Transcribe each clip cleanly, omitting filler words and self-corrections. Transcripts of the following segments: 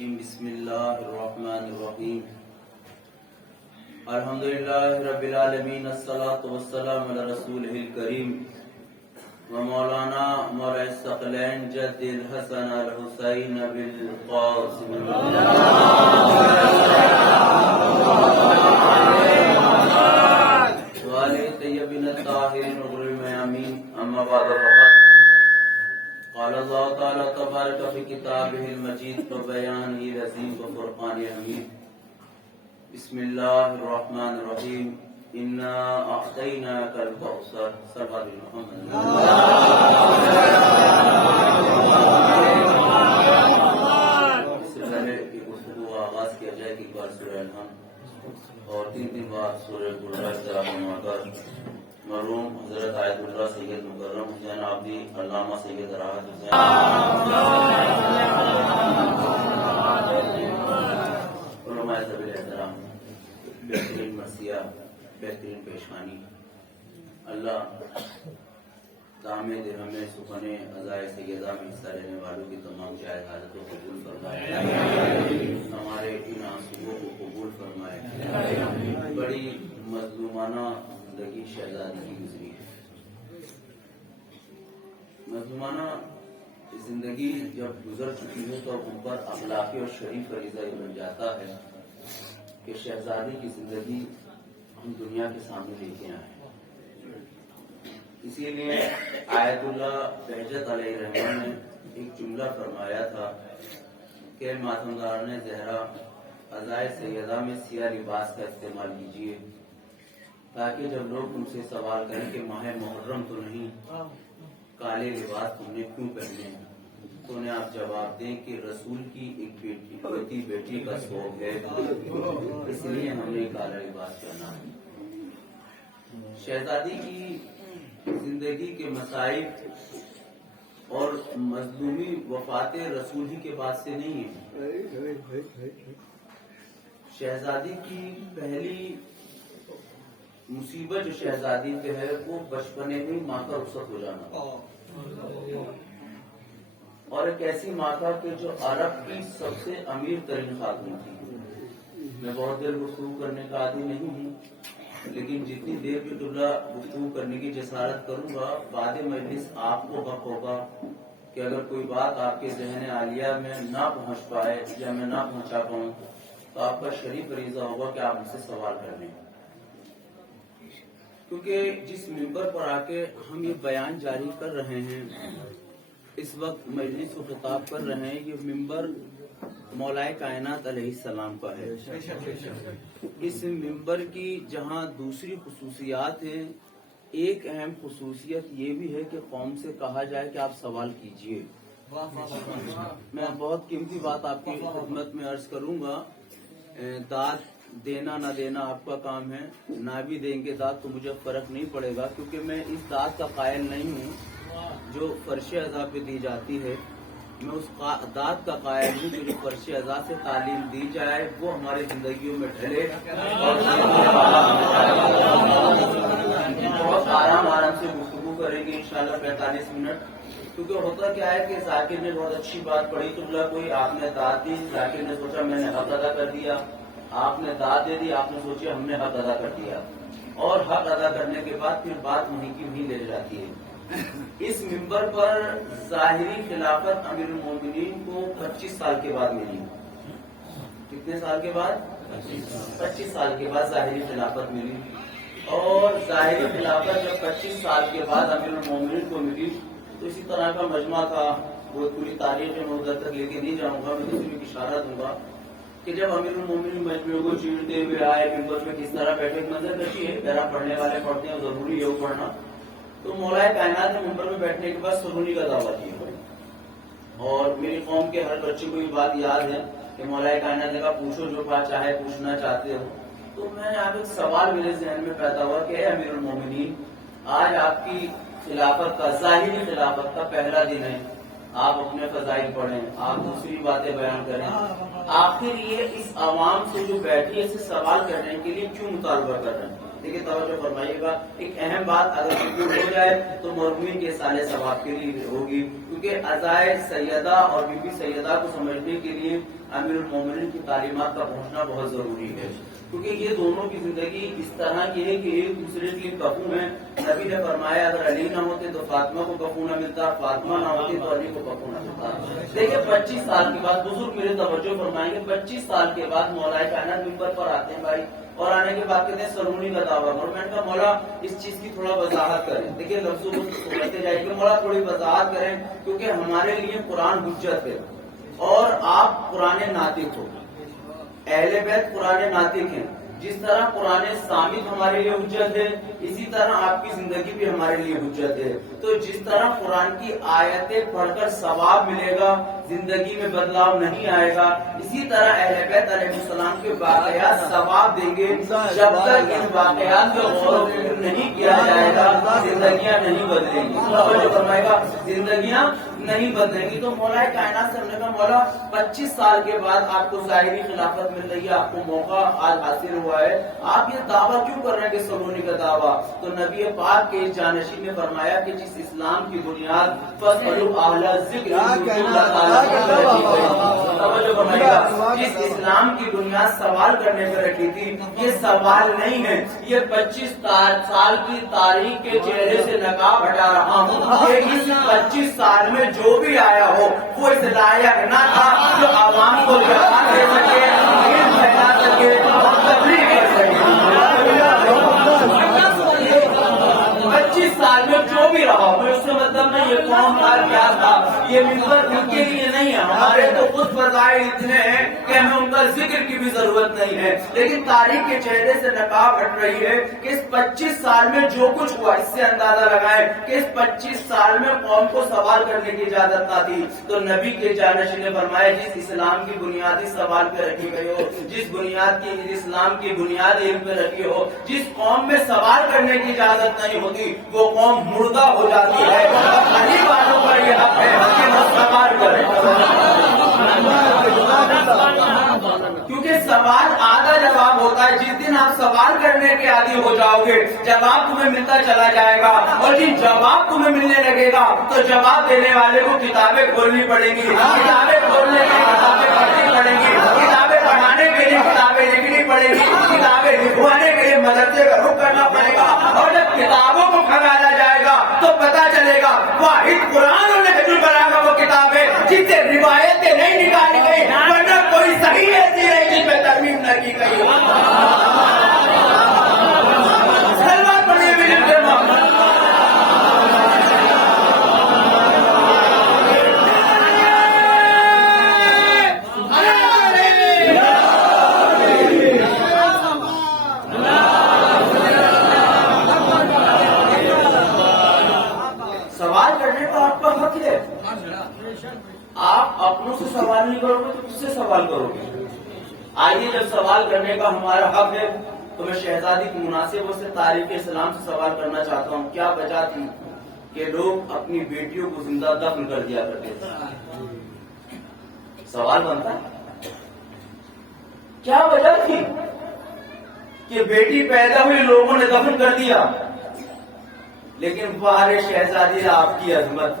الرجیم بسم اللہ الرحمن الرحیم الحمدللہ رب العالمین الصلاۃ والسلام علی رسولہ الکریم ومولانا مولا الثقلین جد الحسن الحسین بالقاسم والد طیبین الطاہرین غر المیامین اما بعد فقط قال اللہ تعالی تبارک فی کتابہ المجید وبیانہ العظیم وفرقانہ الحمید بسم اللہ الرحمن الرحیم انا اعطیناک الکوثر صلی اللہ علیہ وسلم. اس سے پہلے کہ گفتگو کا آغاز کیا جائے کہ ایک بار سورہ الحمد اور تین بار سورہ قرآن مرحوم حضرت آیت اللہ سید مکرم حسین عابدی علامہ سید راحت حسین علماء ذوی احترام بہترین مرثیہ بہترین پیشخانی اللہ دامِ درہم سخن عزائے سیدہ میں حصہ لینے والوں کی تمام جائز حاجتوں کو قبول فرمائے، ہمارے ان آنسوؤں کو قبول فرمائے. بڑی مظلومانہ زندگی شہزادی کی گزری ہے. مظلومانہ زندگی جب گزر چکی ہے تو ان پر اخلاقی اور شرعی فریضہ یہ بن جاتا ہے کہ شہزادی کی زندگی ہم دنیا کے سامنے لے کے آئے. اسی لیے آیت اللہ بہجت علیہ الرحمن نے ایک جملہ فرمایا تھا کہ ماتمداران زہرا عزائے سیدہ میں سیاہ لباس کا استعمال کیجیے تاکہ جب لوگ تم سے سوال کریں کہ ماہ محرم تو نہیں، کالے لباس تم نے کیوں پہنے، تو انہیں آپ جواب دیں کہ رسول کی ایک بیٹی کا شوق ہے، اس لیے ہم نے کالا لباس پہنا ہے. شہزادی کی زندگی کے مسائل اور مظلومی وفات رسول ہی کے بعد سے نہیں ہے. شہزادی کی پہلی مصیبت جو شہزادی پہ ہے وہ بچپنے میں ماں کا رخصت ہو جانا، اور ایک ایسی ماں تھا کہ جو عرب کی سب سے امیر ترین خاتون تھی. میں بہت دیر گفتگو کرنے کا عادی نہیں ہوں، لیکن جتنی دیر بھی جملہ گفتگو کرنے کی جسارت کروں گا بعد مجلس آپ کو حق ہوگا کہ اگر کوئی بات آپ کے ذہن عالیہ میں نہ پہنچ پائے یا میں نہ پہنچا پاؤں تو آپ کا شرعی فریضہ ہوگا کہ آپ مجھ سے سوال کر لیں، کیونکہ جس ممبر پر آ کے ہم یہ بیان جاری کر رہے ہیں، اس وقت مجلس کو خطاب کر رہے ہیں، یہ ممبر مولائے کائنات علیہ السلام کا ہے. اس ممبر کی جہاں دوسری خصوصیات ہیں، ایک اہم خصوصیت یہ بھی ہے کہ قوم سے کہا جائے کہ آپ سوال کیجئے. میں بہت قیمتی بات آپ کی خدمت میں عرض کروں گا، داد دینا نہ دینا آپ کا کام ہے، نہ بھی دیں گے داد تو مجھے فرق نہیں پڑے گا، کیونکہ میں اس داد کا قائل نہیں ہوں جو فرش اعضاء پہ دی جاتی ہے. میں اس داد کا قائل ہوں کہ جو فرش اعضاء سے تعلیم دی جائے وہ ہماری زندگیوں میں ڈھلے اور بہت آرام سے گفتگو کریں گے انشاءاللہ 45 منٹ. کیونکہ ہوتا کیا ہے کہ ذاکر نے بہت اچھی بات پڑھی، جملہ کوئی آپ نے داد دی، ذاکر نے سوچا میں نے حق ادا کر دیا، آپ نے داد دے دی، آپ نے سوچا ہم نے حق ادا کر دیا، اور حق ادا کرنے کے بعد پھر بات وہیں کی وہیں لے جاتی ہے. اس ممبر پر ظاہری خلافت امیر المومنین کو 25 سال کے بعد ملی. کتنے سال کے بعد؟ 25 سال کے بعد ظاہری خلافت ملی. اور ظاہری خلافت جب 25 سال کے بعد امیر المومنین کو ملی تو اسی طرح کا مجمع تھا. وہ پوری تاریخ میں ادھر تک لے کے نہیں جاؤں گا، میں صرف اشارہ دوں گا کہ جب امیر المومنین مجمع کو چیرتے ہوئے آئے، ممبر میں کس طرح بیٹھے، منظر کشی ہے، میرا پڑھنے والے پڑھتے ہیں، ضروری ہے وہ پڑھنا. تو مولائے کائنات نے ممبر میں بیٹھنے کے بعد سرونی کا دعویٰ کیا، اور میری قوم کے ہر بچے کو یہ بات یاد ہے کہ مولائے کائنات نے کہا پوچھو جو بات چاہے پوچھنا چاہتے ہو. تو میں آپ ایک سوال میرے ذہن میں پیدا ہوا کہ اے امیر المومنین، آج آپ کی خلافت کا ظاہری خلافت کا پہلا دن ہے، آپ اپنے فضائل پڑھیں، آپ دوسری باتیں بیان کریں، آخر یہ اس عوام سے جو بیٹھی ہے اسے سوال کرنے کے لیے کیوں مطالبہ کر رہے ہیں؟ دیکھیے توجہ فرمائیے گا، ایک اہم بات اگر ذکر ہو جائے تو مرحومین کے سالے ثواب کے لیے ہوگی، کیونکہ عزائے سیدہ اور بی بی سیدہ کو سمجھنے کے لیے امیر المومنین کی تعلیمات کا پہنچنا بہت ضروری ہے، کیونکہ یہ دونوں کی زندگی اس طرح کی ہے کہ ایک دوسرے کے کفو ہیں۔ نبی نے فرمایا اگر علی نہ ہوتے تو فاطمہ کو کفو نہ ملتا، فاطمہ نہ ہوتی تو علی کو کفو نہ ملتا۔ دیکھیں 25 سال کے بعد بزرگ میرے توجہ فرمائیں گے، 25 سال کے بعد مولا کائنات ممبر پر آتے ہیں بھائی، اور آنے کے بعد کہتے ہیں سرمونی کا دعویٰ، اور میں نے کہا مولا اس چیز کی تھوڑا وضاحت کریں۔ دیکھیں لفظوں کو سمجھتے جائیں کہ مولا تھوڑی وضاحت کریں، کیونکہ ہمارے لیے قرآن حجت ہے اور آپ قرآن ناطق ہو، اہل بیت قرآن ناطق ہیں۔ جس طرح قرآن صامت ہمارے لیے حجت ہے، اسی طرح آپ کی زندگی بھی ہمارے لیے حجت ہے۔ تو جس طرح قرآن کی آیتیں پڑھ کر ثواب ملے گا، زندگی میں بدلاؤ نہیں آئے گا، اسی طرح اہل بیت علیہ السلام کے واقعات ثواب دیں گے۔ جب تک ان واقعات کا غور و فکر نہیں کیا جائے گا زندگیاں نہیں بدلیں گی، توجہ فرمائے گا، زندگیاں نہیں بدلیں گی۔ تو مولا کائنات سے ہم نے کہا مولا 25 سال کے بعد آپ کو ظاہری خلافت مل رہی ہے، آپ کو موقع آج حاصل ہوا ہے، آپ یہ دعویٰ کیوں کر رہے ہیں کہ سرمونی کا دعویٰ؟ تو نبی پاک کے جانشین نے فرمایا کہ جس اسلام کی بنیاد فَاسْأَلُوا أَهْلَ الذِّكْرِ إِن كُنتُمْ لَا تَعْلَمُونَ، توجہ فرمائیے، جس اسلام کی بنیاد سوال کرنے پر رکھی تھی، یہ سوال نہیں ہے، یہ 25 سال کی تاریخ کے چہرے سے نقاب ہٹا رہا ہوں کہ اس 25 سال میں جو بھی آیا ہو وہ اس لائق نہ تھا جو عوام کو جواب دے سکے، علم پھیلا سکے اور تبلیغ کر سکے۔ 25 سال میں جو بھی رہا ہو، اس سے مطلب نہیں یہ قوم کا کیا تھا، یہ ممبر ان کے لیے نہیں ہے، ہمارے تو خود فضائل اتنے ہیں کہ ہمیں ان کا ذکر کی بھی ضرورت نہیں ہے، لیکن تاریخ کے چہرے سے نقاب ہٹ رہی ہے کہ اس 25 سال میں جو کچھ ہوا اس سے اندازہ لگائیں کہ اس 25 سال میں قوم کو سوال کرنے کی اجازت نہ تھی۔ تو نبی کے جانشین نے فرمایا جس اسلام کی بنیادی سوال پہ رکھی گئی ہو، جس بنیاد کی اسلام کی بنیاد علم پہ رکھی ہو، جس قوم میں سوال کرنے کی اجازت نہیں ہوتی وہ قوم مردہ ہو جاتی ہے۔ علی والوں پر یہ حق ہے کہ وہ سوال کریں، کیونکہ سوال آدھا جواب ہوتا ہے۔ جس دن آپ سوال کرنے کے عادی ہو جاؤ گے جواب تمہیں ملتا چلا جائے گا، اور جن جواب تمہیں ملنے لگے گا تو جواب دینے والے کو کتابیں کھولنی پڑیں گی، کتابیں کھولنے کے لیے کتابیں پڑھنی پڑیں گی، کتابیں پڑھانے کے لیے کتابیں لکھنی پڑیں گی، کتابیں لکھوانے کے لیے مدرسے کا رخ کرنا پڑے گا، اور جب کتابوں کو کھنگالا جائے گا تو پتا چلے گا واحد قرآن اور نہج البلاغہ وہ کتاب ہے جس سے روایتیں نہیں نکالی گئی، ورنہ کوئی صحیح ایسی ہے جس میں ترمیم نہ کی گئی۔ سلمان پڑھیے بھی لکھتے سوال کرنے کا آپ کا حق ہے، آپ اپنوں سے سوال نہیں کرو گے تو کس سے سوال کرو گے؟ آئیے جب سوال کرنے کا ہمارا حق ہے تو میں شہزادی کی مناسب سے تاریخ اسلام سے سوال کرنا چاہتا ہوں، کیا وجہ تھی کہ لوگ اپنی بیٹیوں کو زندہ دفن کر دیا کرتے تھے؟ سوال بنتا ہے کیا وجہ تھی کہ بیٹی پیدا ہوئی لوگوں نے دفن کر دیا، لیکن باہر شہزادی آپ کی عظمت،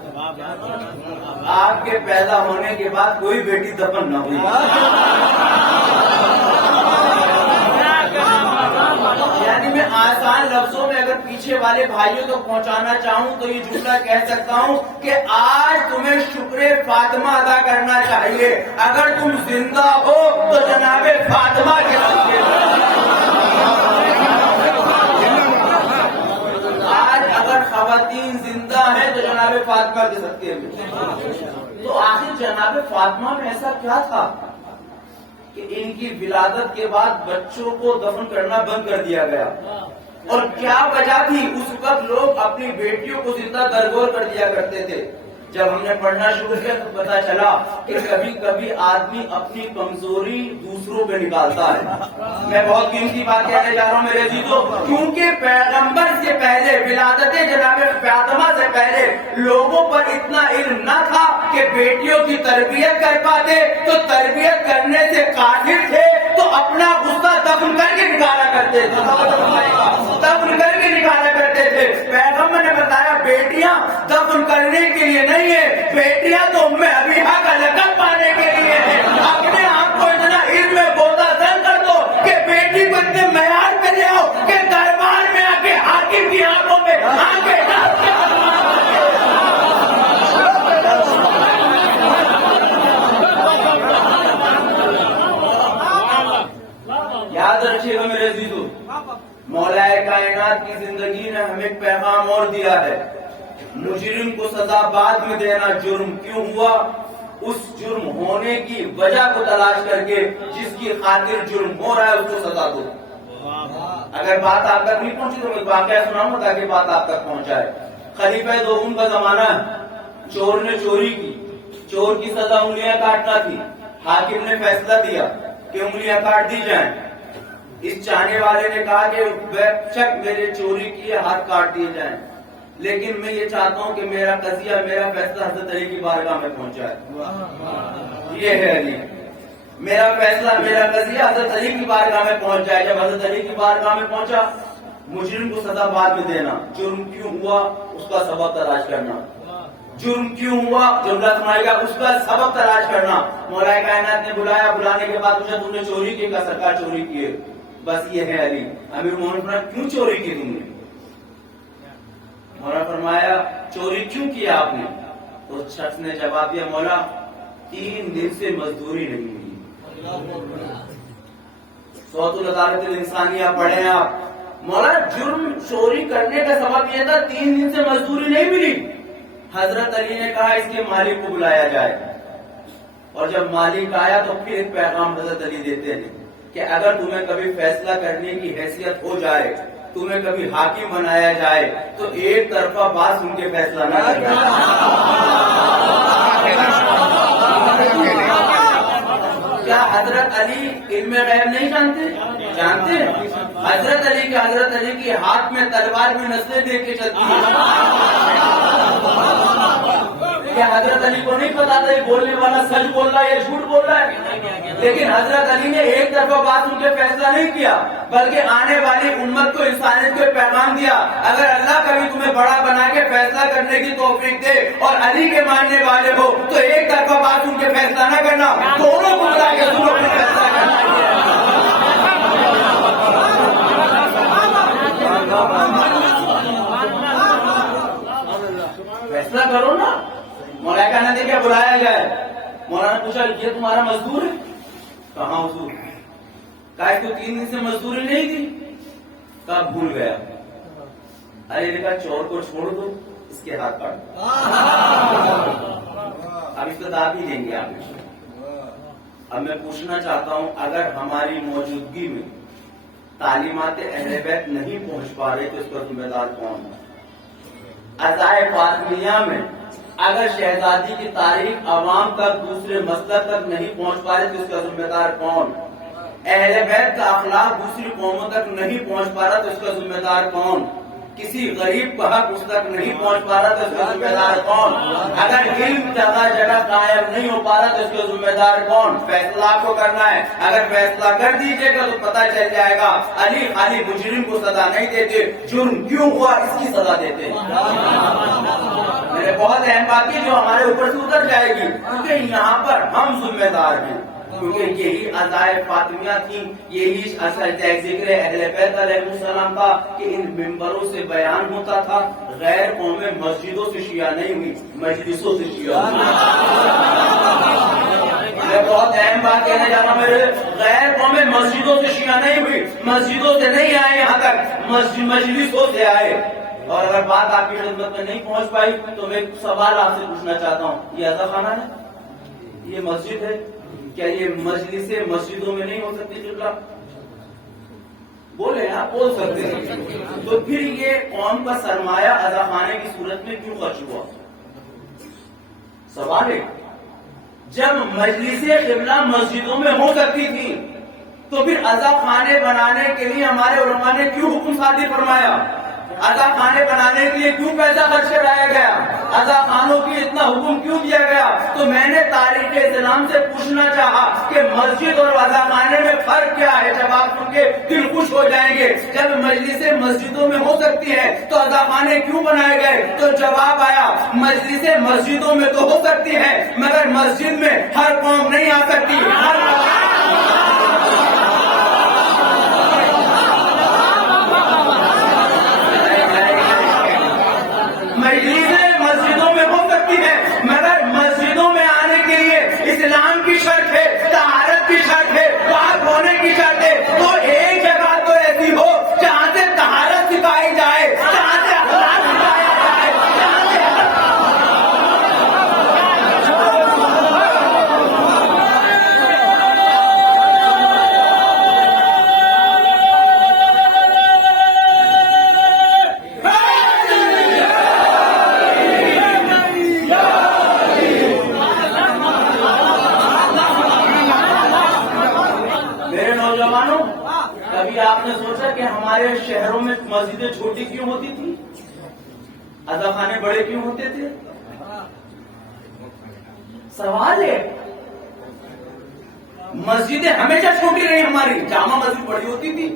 آپ کے پیدا ہونے کے بعد کوئی بیٹی دفن نہ ہوئی۔ یعنی میں آسان لفظوں میں اگر پیچھے والے بھائیوں کو پہنچانا چاہوں تو یہ جملہ کہہ سکتا ہوں کہ آج تمہیں شکر فاطمہ ادا کرنا چاہیے، اگر تم زندہ ہو تو جناب فاطمہ کے صدقے، آج اگر خواتین زندہ ہیں تو جناب فاطمہ کے صدقے میں۔ تو آخر جناب فاطمہ میں ایسا کیا تھا کہ ان کی ولادت کے بعد بچوں کو دفن کرنا بند کر دیا گیا، اور کیا وجہ تھی؟ اس وقت لوگ اپنی بیٹیوں کو زندہ درگور کر دیا کرتے تھے۔ جب ہم نے پڑھنا شروع کیا تو پتا چلا کہ کبھی کبھی آدمی اپنی کمزوری دوسروں پہ نکالتا ہے۔ میں بہت قیمتی بات کہنے جا رہا ہوں میرے عزیزوں، کیونکہ پیغمبر سے پہلے، ولادت جناب فاطمہ سے پہلے لوگوں پر اتنا علم نہ تھا کہ بیٹیوں کی تربیت کر پاتے، تو تربیت کرنے سے قاصر تھے تو اپنا غصہ دفن کر کے نکالا کرتے تھے، دفن کر کے نکالا کرتے تھے۔ پیغمبر نے بتایا بیٹیاں دفن کرنے کے لیے نہیں ہے، بیٹیاں تو ام حبیبہ کا لقب پانے کے لیے ہے، اپنے آپ یاد رکھیے گا میرے عزیزو، مولا کائنات کی زندگی نے ہمیں ایک پیغام اور دیا ہے، مجرم کو سزا بعد میں دینا، جرم کیوں ہوا اس جرم ہونے کی وجہ کو تلاش کر کے جس کی خاطر جرم ہو رہا ہے اس کو سزا دو۔ اگر بات آپ تک نہیں پہنچی تو میں واقعہ سناؤں گا تاکہ بات آپ تک پہنچائے۔ خلیفہ دوم کا زمانہ ہے، چور نے چوری کی، چور کی سزا انگلیاں کاٹنا تھی، حاکم نے فیصلہ دیا کہ انگلیاں کاٹ دی جائیں۔ اس چاہنے والے نے کہا کہ بے شک میرے چوری کیے ہاتھ کاٹ دیے جائیں، لیکن میں یہ چاہتا ہوں کہ میرا قضیہ، میرا فیصلہ حضرت علی کی بارگاہ میں پہنچائے۔ یہ ہے علی، میرا فیصلہ، میرا قضیہ حضرت علی کی بارگاہ میں پہنچ جائے۔ جب حضرت علی کی بارگاہ میں پہنچا، مجرم کو سزا بعد میں دینا، جرم کیوں ہوا اس کا سبب تلاش کرنا، جرم کیوں ہوا جملہ سنائے گا اس کا سبب تلاش کرنا۔ مولا کائنات نے بلایا، بلانے کے بعد پوچھا تم نے چوری کی؟ کہا سرکار چوری کی ہے۔ بس یہ ہے علی۔ امیر مومن فرمایا کیوں چوری کی تم نے؟ مولا فرمایا چوری کیوں کیا آپ نے؟ تو شخص نے جواب دیا مولا 3 دن سے مزدوری نہیں ملی۔ صوت العدالت الانسانیہ پڑھیں آپ، مولا جرم چوری کرنے کا سبب یہ تھا 3 دن سے مزدوری نہیں ملی۔ حضرت علی نے کہا اس کے مالک کو بلایا جائے، اور جب مالک آیا تو پھر ایک پیغام حضرت علی دیتے ہیں کہ اگر تمہیں کبھی فیصلہ کرنے کی حیثیت ہو جائے، تمہیں کبھی حاکم بنایا جائے تو ایک طرفہ بات سن کے فیصلہ نہ کرنا۔ کیا حضرت علی علم غیب نہیں جانتے؟ جانتے ہیں۔ حضرت علی کے ہاتھ میں تلوار میں نسلیں دیکھ کے چلتی ہیں۔ کیا حضرت علی کو نہیں پتا تھا یہ بولنے والا سچ بول رہا ہے یا جھوٹ بول رہا ہے؟ لیکن حضرت علی نے ایک طرفہ بات سن کے فیصلہ نہیں کیا، بلکہ آنے والی امت کو، انسانیت کو پیغام دیا اگر اللہ کبھی تمہیں بڑا بنا کے فیصلہ کرنے کی توفیق دے اور علی کے ماننے والے ہو تو ایک طرفہ بات سن کے فیصلہ نہ کرنا، دونوں کو بلا کے سنو پھر فیصلہ کرنا۔ فیصلہ کرو نا۔ مولا کہنا دے کیا بلایا جائے؟ مولانا نے پوچھا یہ تمہارا مزدور ہے؟ کہاں حضور؟ کہا اس کو 3 دن سے مزدوری نہیں دی؟ کہا بھول گیا۔ ارے نے کہا چور کو چھوڑ دو، اس کے ہاتھ کاٹ دو۔ اب اس کا داد ہی دیں گے آپ۔ اب میں پوچھنا چاہتا ہوں اگر ہماری موجودگی میں تعلیمات اہل بیت نہیں پہنچ پا رہے تو اس کا ذمہ دار کون ہے؟ عزائے فاطمیہ میں اگر شہزادی کی تاریخ عوام تک، دوسرے مسلک تک نہیں پہنچ پا رہے تو اس کا ذمہ دار کون؟ اہل بیت کا اخلاق دوسری قوموں تک نہیں پہنچ پا رہا تو اس کا ذمہ دار کون؟ کسی غریب کا حق اس تک نہیں پہنچ پا رہا تو اس کا ذمہ دار کون؟ اگر علم جگہ جگہ قائم نہیں ہو پا رہا تو اس کا ذمہ دار کون؟ فیصلہ آپ کو کرنا ہے۔ اگر فیصلہ کر دیجیے گا تو پتہ چل جائے گا علی خالی مجرم کو سزا نہیں دیتے، جرم کیوں ہوا اس کی سزا دیتے ہیں۔ میرے بہت اہم بات ہے جو ہمارے اوپر سے اتر جائے گی، کیونکہ یہاں پر ہم ذمہ دار ہیں، کیونکہ یہی عزائے فاطمیہ تھی، یہی ذکر اہل بیت علیہ السلام تھا کہ ان ممبروں سے بیان ہوتا تھا غیر قومیں مسجدوں سے شیعہ نہیں ہوئی، مجلسوں سے شیعہ ہوئی۔ میں بہت اہم بات کہنے جا رہا ہوں، میرے غیر قومیں مسجدوں سے شیعہ نہیں ہوئی، مسجدوں سے نہیں آئے یہاں تک، مجلسوں سے آئے۔ اور اگر بات آپ کی خدمت میں نہیں پہنچ پائی تو میں ایک سوال آپ سے پوچھنا چاہتا ہوں، یہ عزا خانہ ہے؟ یہ مسجد ہے؟ کیا یہ مجلسیں مسجدوں میں نہیں ہو سکتی؟ قبلہ بولے، آپ بول سکتے ہیں۔ تو پھر یہ قوم کا سرمایہ عزا خانے کی صورت میں کیوں خرچ ہوا؟ سوال ہے، جب مجلسیں قبلہ مسجدوں میں ہو سکتی تھی تو پھر عزا خانے بنانے کے لیے ہمارے علماء نے کیوں حکم صادر فرمایا؟ عزا خانے بنانے کے لیے کیوں پیسہ خرچ کرایا گیا؟ عزا خانوں کی اتنا حکم کیوں دیا گیا؟ تو میں نے تاریخ اسلام سے پوچھنا چاہا کہ مسجد اور عزا خانے میں فرق کیا ہے؟ جب آپ سن کے دل خوش ہو جائیں گے، جب مجلسیں مسجدوں میں ہو سکتی ہے تو عزا خانے کیوں بنائے گئے؟ تو جواب آیا مجلسیں مسجدوں میں تو ہو سکتی ہے مگر مسجد میں ہر قوم نہیں آ سکتی، مسجدوں میں ہو سکتی ہے مگر مسجدوں میں آنے کے لیے اسلام کی شرط ہے، طہارت کی شرط ہے، پاک ہونے کی شرط ہے۔ تو ایک کبھی آپ نے سوچا کہ ہمارے شہروں میں مسجدیں چھوٹی کیوں ہوتی تھی؟ عزا خانے بڑے کیوں ہوتے تھے؟ سوال ہے. مسجدیں ہمیشہ چھوٹی رہی ہماری، جامع مسجد بڑی ہوتی تھی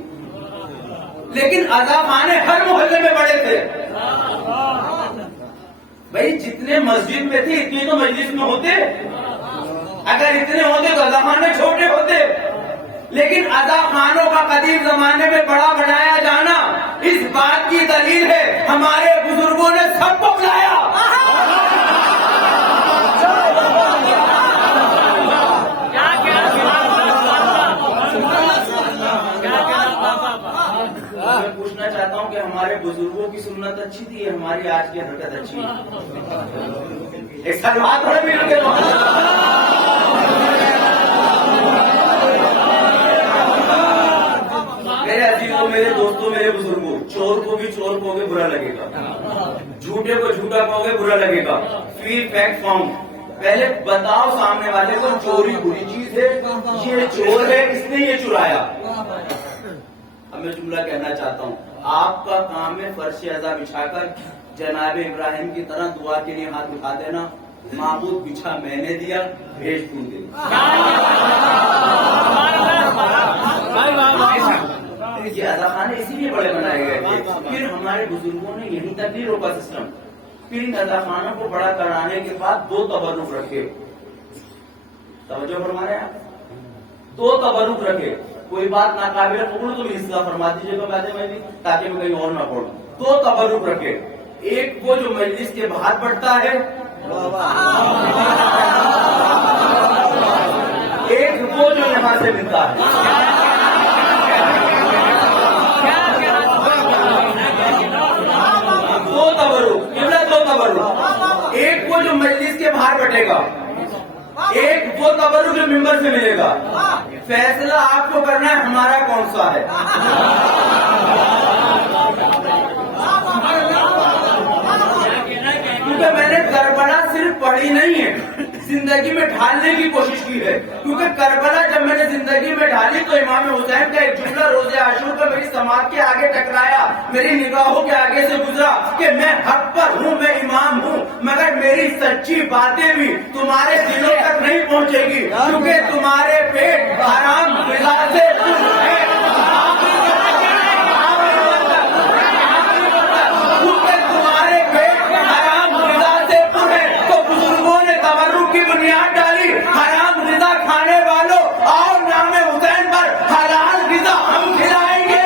لیکن عزا خانے ہر محلے میں بڑے تھے. بھائی جتنے مسجد میں تھے اتنے تو مجلس میں ہوتے، اگر اتنے ہوتے تو عزا خانے چھوٹے ہوتے. لیکن عزا خانوں کا قدیم زمانے میں بڑا بنایا جانا اس بات کی دلیل ہے ہمارے بزرگوں نے سب کو بلایا. میں پوچھنا چاہتا ہوں کہ ہمارے بزرگوں کی سنت اچھی تھی، ہماری آج کی حرکت اچھی ہے؟ ایک سال بات تھوڑے مل کے میرے عزیزوں، میرے دوستوں، میرے بزرگوں، چور کو بھی چور کہو گے برا لگے گا، جھوٹے کو جھوٹا کہو گے برا لگے گا. فیل فیکٹ فاؤنڈ. پہلے بتاؤ سامنے والے کو چوری بری چیز ہے، یہ چور ہے، اس نے یہ چرایا. اب میں جملہ کہنا چاہتا ہوں، آپ کا کام ہے فرش عزا بچھا کر جناب ابراہیم کی طرح دعا کے لیے ہاتھ اٹھا دینا. معبود بچھا میں نے دیا، بھیج تو دے. یہ عزا خانے اسی لیے بڑے بنائے گئے تھے. پھر ہمارے بزرگوں نے یہیں تک نہیں روکا سسٹم. پھر ان عزا خانوں کو بڑا کرانے کے بعد 2 تبرک رکھے. توجہ فرما رہے ہیں آپ؟ 2 تبرک رکھے. کوئی بات ناقابل قبول تو بھی اصلاح فرما دیجیے گا بعد میں بھی، تاکہ میں کہیں اور نہ پڑھوں. 2 تبرک رکھے. ایک وہ جو مجلس کے باہر پڑتا ہے، ایک وہ جو یہاں سے ملتا ہے. دو تبرک. ایک وہ جو مجلس کے باہر بٹے گا، ایک وہ تبرک جو ممبر سے ملے گا. فیصلہ آپ کو کرنا ہے ہمارا کون سا ہے. کیونکہ میں نے کربلا صرف پڑھی نہیں ہے، زندگی میں ڈھالنے کی کوشش کی ہے. کیونکہ کربلا جب میں نے زندگی میں ڈالی تو امام حسین کا ایک جملہ روز عاشور کا میری سماعت کے آگے ٹکرایا، میری نگاہوں کے آگے سے گزرا کہ میں حق پر ہوں، میں امام ہوں، مگر میری سچی باتیں بھی تمہارے دلوں تک نہیں پہنچے گی، کیونکہ تمہارے پیٹ حرام غذا سے ہے. بنیاد ڈالی حرام غذا کھانے والوں اور نام حسین پر حلال غذا ہم کھلائیں گے.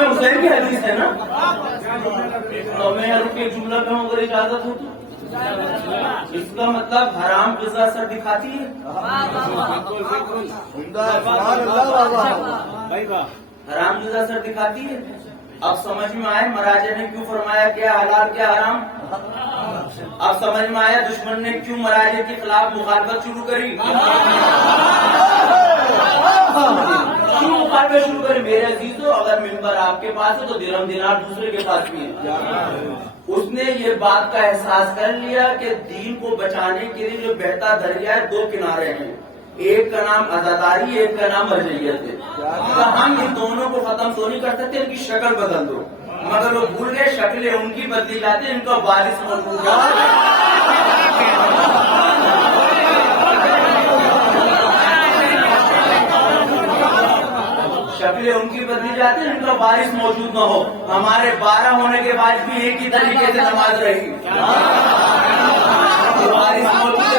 حسین کی حدیث ہے نا، تو میں یہاں رکے جملہ کہوں اگر اجازت ہو تو. اس کا مطلب حرام غذا سر دکھاتی ہے. حرام غذا سر دکھاتی ہے. اب سمجھ میں آئے مراجع نے کیوں فرمایا کیا حلال کیا حرام. اب سمجھ میں آیا دشمن نے کیوں مراجع کے خلاف مخالفت شروع کری. کیوں مخالفت شروع کری؟ میرے عزیزو، اگر ممبر آپ کے پاس ہے تو درہم دینار دوسرے کے پاس بھی ہے. اس نے یہ بات کا احساس کر لیا کہ دین کو بچانے کے لیے جو بہتا دریا ہے 2 کنارے ہیں، ایک کا نام عزاداری، ایک کا نام مرجعیت ہے. ہم ان دونوں کو ختم تو نہیں کر سکتے، ان کی شکل بدل دو. مگر وہ بھول گئے شکلیں ان کی بدلی جاتی ہیں، ان کا وارث موجود شکلیں ان کی بدلی جاتی ہیں، ان کا وارث موجود نہ ہو. ہمارے 12 ہونے کے بعد بھی ایک ہی طریقے سے نماز رہی. وارث موجود ہے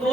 2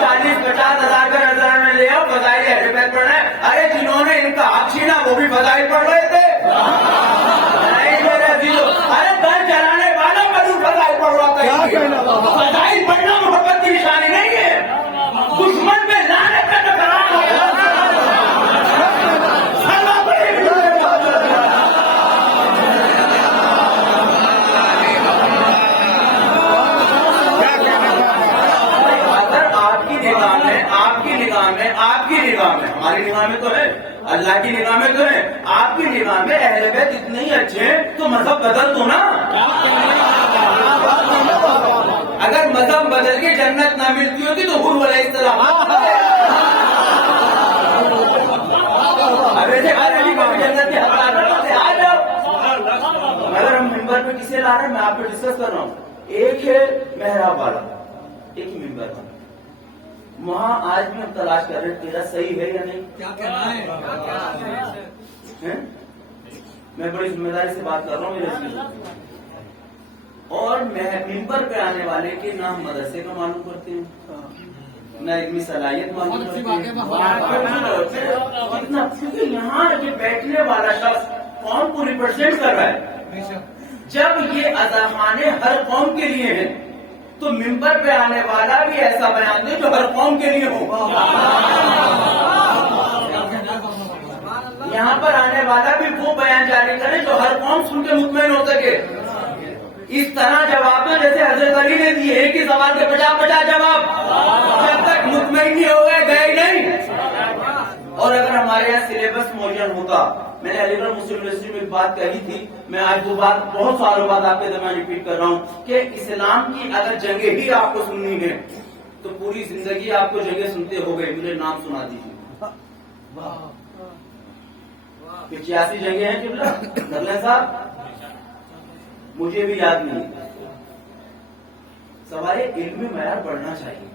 40-50 نے ان کا حق چھینا وہ بھی فضائل پڑھ رہے تھے؟ نہیں میرے عزیزو، ارے گھر جلانے والا بھی فضائل پڑھ رہا تھا. فضائل پڑھنا محبت کی نشانی نہیں ہے. دشمن پہ لعنت کا ٹکرانا ہے. آپ کی نگاہ میں ہماری نگاہ میں تو ہے، اللہ کی نگاہ میں تو ہے، آپ کی نگاہ میں اہل بیت اتنے ہی اچھے ہیں تو مذہب بدل دو نا. اگر مذہب بدل کے جنت نہ ملتی ہوتی تو حور علیہ السلام جنت کے حقدار ہوتے. آ جاؤ. اگر ہم ممبر پہ کسے لا رہے ہیں، میں آپ پہ ڈسکس کر رہا ہوں. ایک ہے محراب والا، ایک ہی ممبر والا. وہاں آج بھی ہم تلاش کر رہے ہیں تیرا صحیح ہے یا نہیں. کیا کہنا ہے؟ میں بڑی ذمہ داری سے بات کر رہا ہوں میرے. اور ممبر پہ آنے والے کے نہ ہم مدرسے کا معلوم کرتے ہیں نہ علمی صلاحیت معلوم کرتے ہیں. کیونکہ یہاں یہ بیٹھنے والا شخص قوم کو ریپرزینٹ کر رہا ہے. جب یہ اذاخانے ہر قوم کے لیے ہیں تو ممبر پہ آنے والا بھی ایسا بیان دے جو ہر قوم کے لیے ہو. یہاں پر آنے والا بھی وہ بیان جاری کرے جو ہر قوم سن کے مطمئن ہو سکے. اس طرح جواب میں جیسے حضرت علی نے دیے ایک ہی سوال کے 50-50 جواب، جب تک مطمئن نہیں ہو گئے گئے نہیں. اور اگر ہمارے یہاں سلیبس معین ہوتا، میں نے علی گڑھ مسلم یونیورسٹی میں ایک بات کہی تھی، میں آج وہ بات بہت سالوں بعد آپ کے درمیان ریپیٹ کر رہا ہوں کہ اسلام کی اگر جنگیں ہی آپ کو سننی ہے تو پوری زندگی آپ کو جنگیں سنتے ہو گئے. مجھے نام سنا دیجیے. 85 جنگیں ہیں قبلہ صاحب، مجھے بھی یاد نہیں. سوال علمی معیار بڑھنا چاہیے.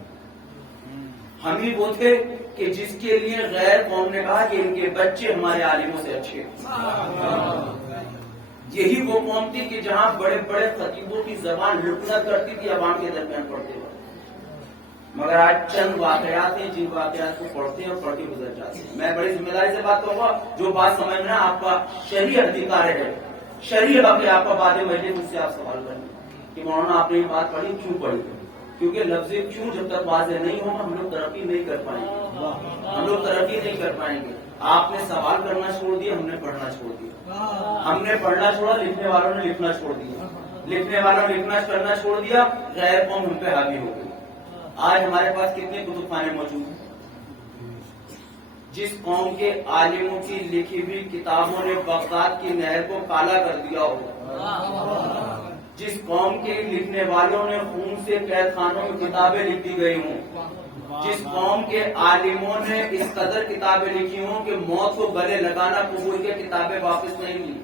ہم ہی وہ تھے کہ جس کے لیے غیر قوم نے کہا کہ ان کے بچے ہمارے عالموں سے اچھے. یہی وہ قوم تھی کہ جہاں بڑے بڑے خطیبوں کی زبان لٹنا کرتی تھی عوام کے درمیان پڑھتے ہوئے. مگر آج چند واقعات ہیں جن واقعات کو پڑھتے ہیں اور پڑھ کے گزر جاتے ہیں. میں بڑی ذمہ داری سے بات کروں گا. جو بات سمجھنا آپ کا شرعی ادھیکار ہے، شرعی حق ہے آپ کا. بعد مجلس مجھ سے آپ سوال کریں کہ مولانا آپ نے یہ بات پڑھی کیوں پڑھی؟ کیونکہ لفظ کیوں جب تک واضح نہیں ہوگا ہم لوگ ترقی نہیں کر پائیں گے. ہم لوگ ترقی نہیں کر پائیں گے. آپ نے سوال کرنا چھوڑ دیا، ہم نے پڑھنا چھوڑ دیا. ہم نے پڑھنا چھوڑا، لکھنے والوں نے لکھنا چھوڑ دیا. لکھنے والوں نے لکھنا کرنا چھوڑ دیا، غیر قوم ہم پہ حاوی ہو گئی. آج ہمارے پاس کتنے کتب خانے موجود ہیں. جس قوم کے عالموں کی لکھی ہوئی کتابوں نے بغداد کی نہر کو کالا کر دیا ہو، جس قوم کے لکھنے والوں نے خون سے قید خانوں میں کتابیں لکھ دی گئی ہوں، جس قوم کے عالموں نے اس قدر کتابیں لکھی ہوں کہ موت کو گلے لگانا قبول کے کتابیں واپس نہیں لی.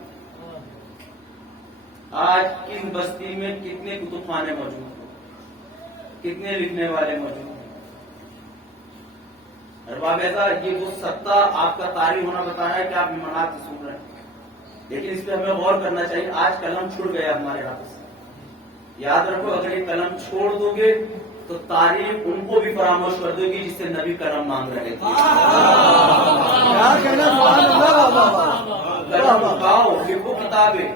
آج کن بستی میں کتنے کتب خانے موجود ہیں، کتنے لکھنے والے موجود ہیں. ارباب ایسا یہ وہ سطح آپ کا طاری ہونا بتا رہا ہے کہ آپ ایمانات سے سن رہے ہیں. لیکن اس پہ ہمیں غور کرنا چاہیے. آج قلم چھوڑ گیا ہمارے ہاتھ سے. یاد رکھو اگر یہ قلم چھوڑ دو گے تو تاریخ ان کو بھی فراموش کر دے گی جس سے نبی قلم مانگ رہے تھے. لکھو کتابیں.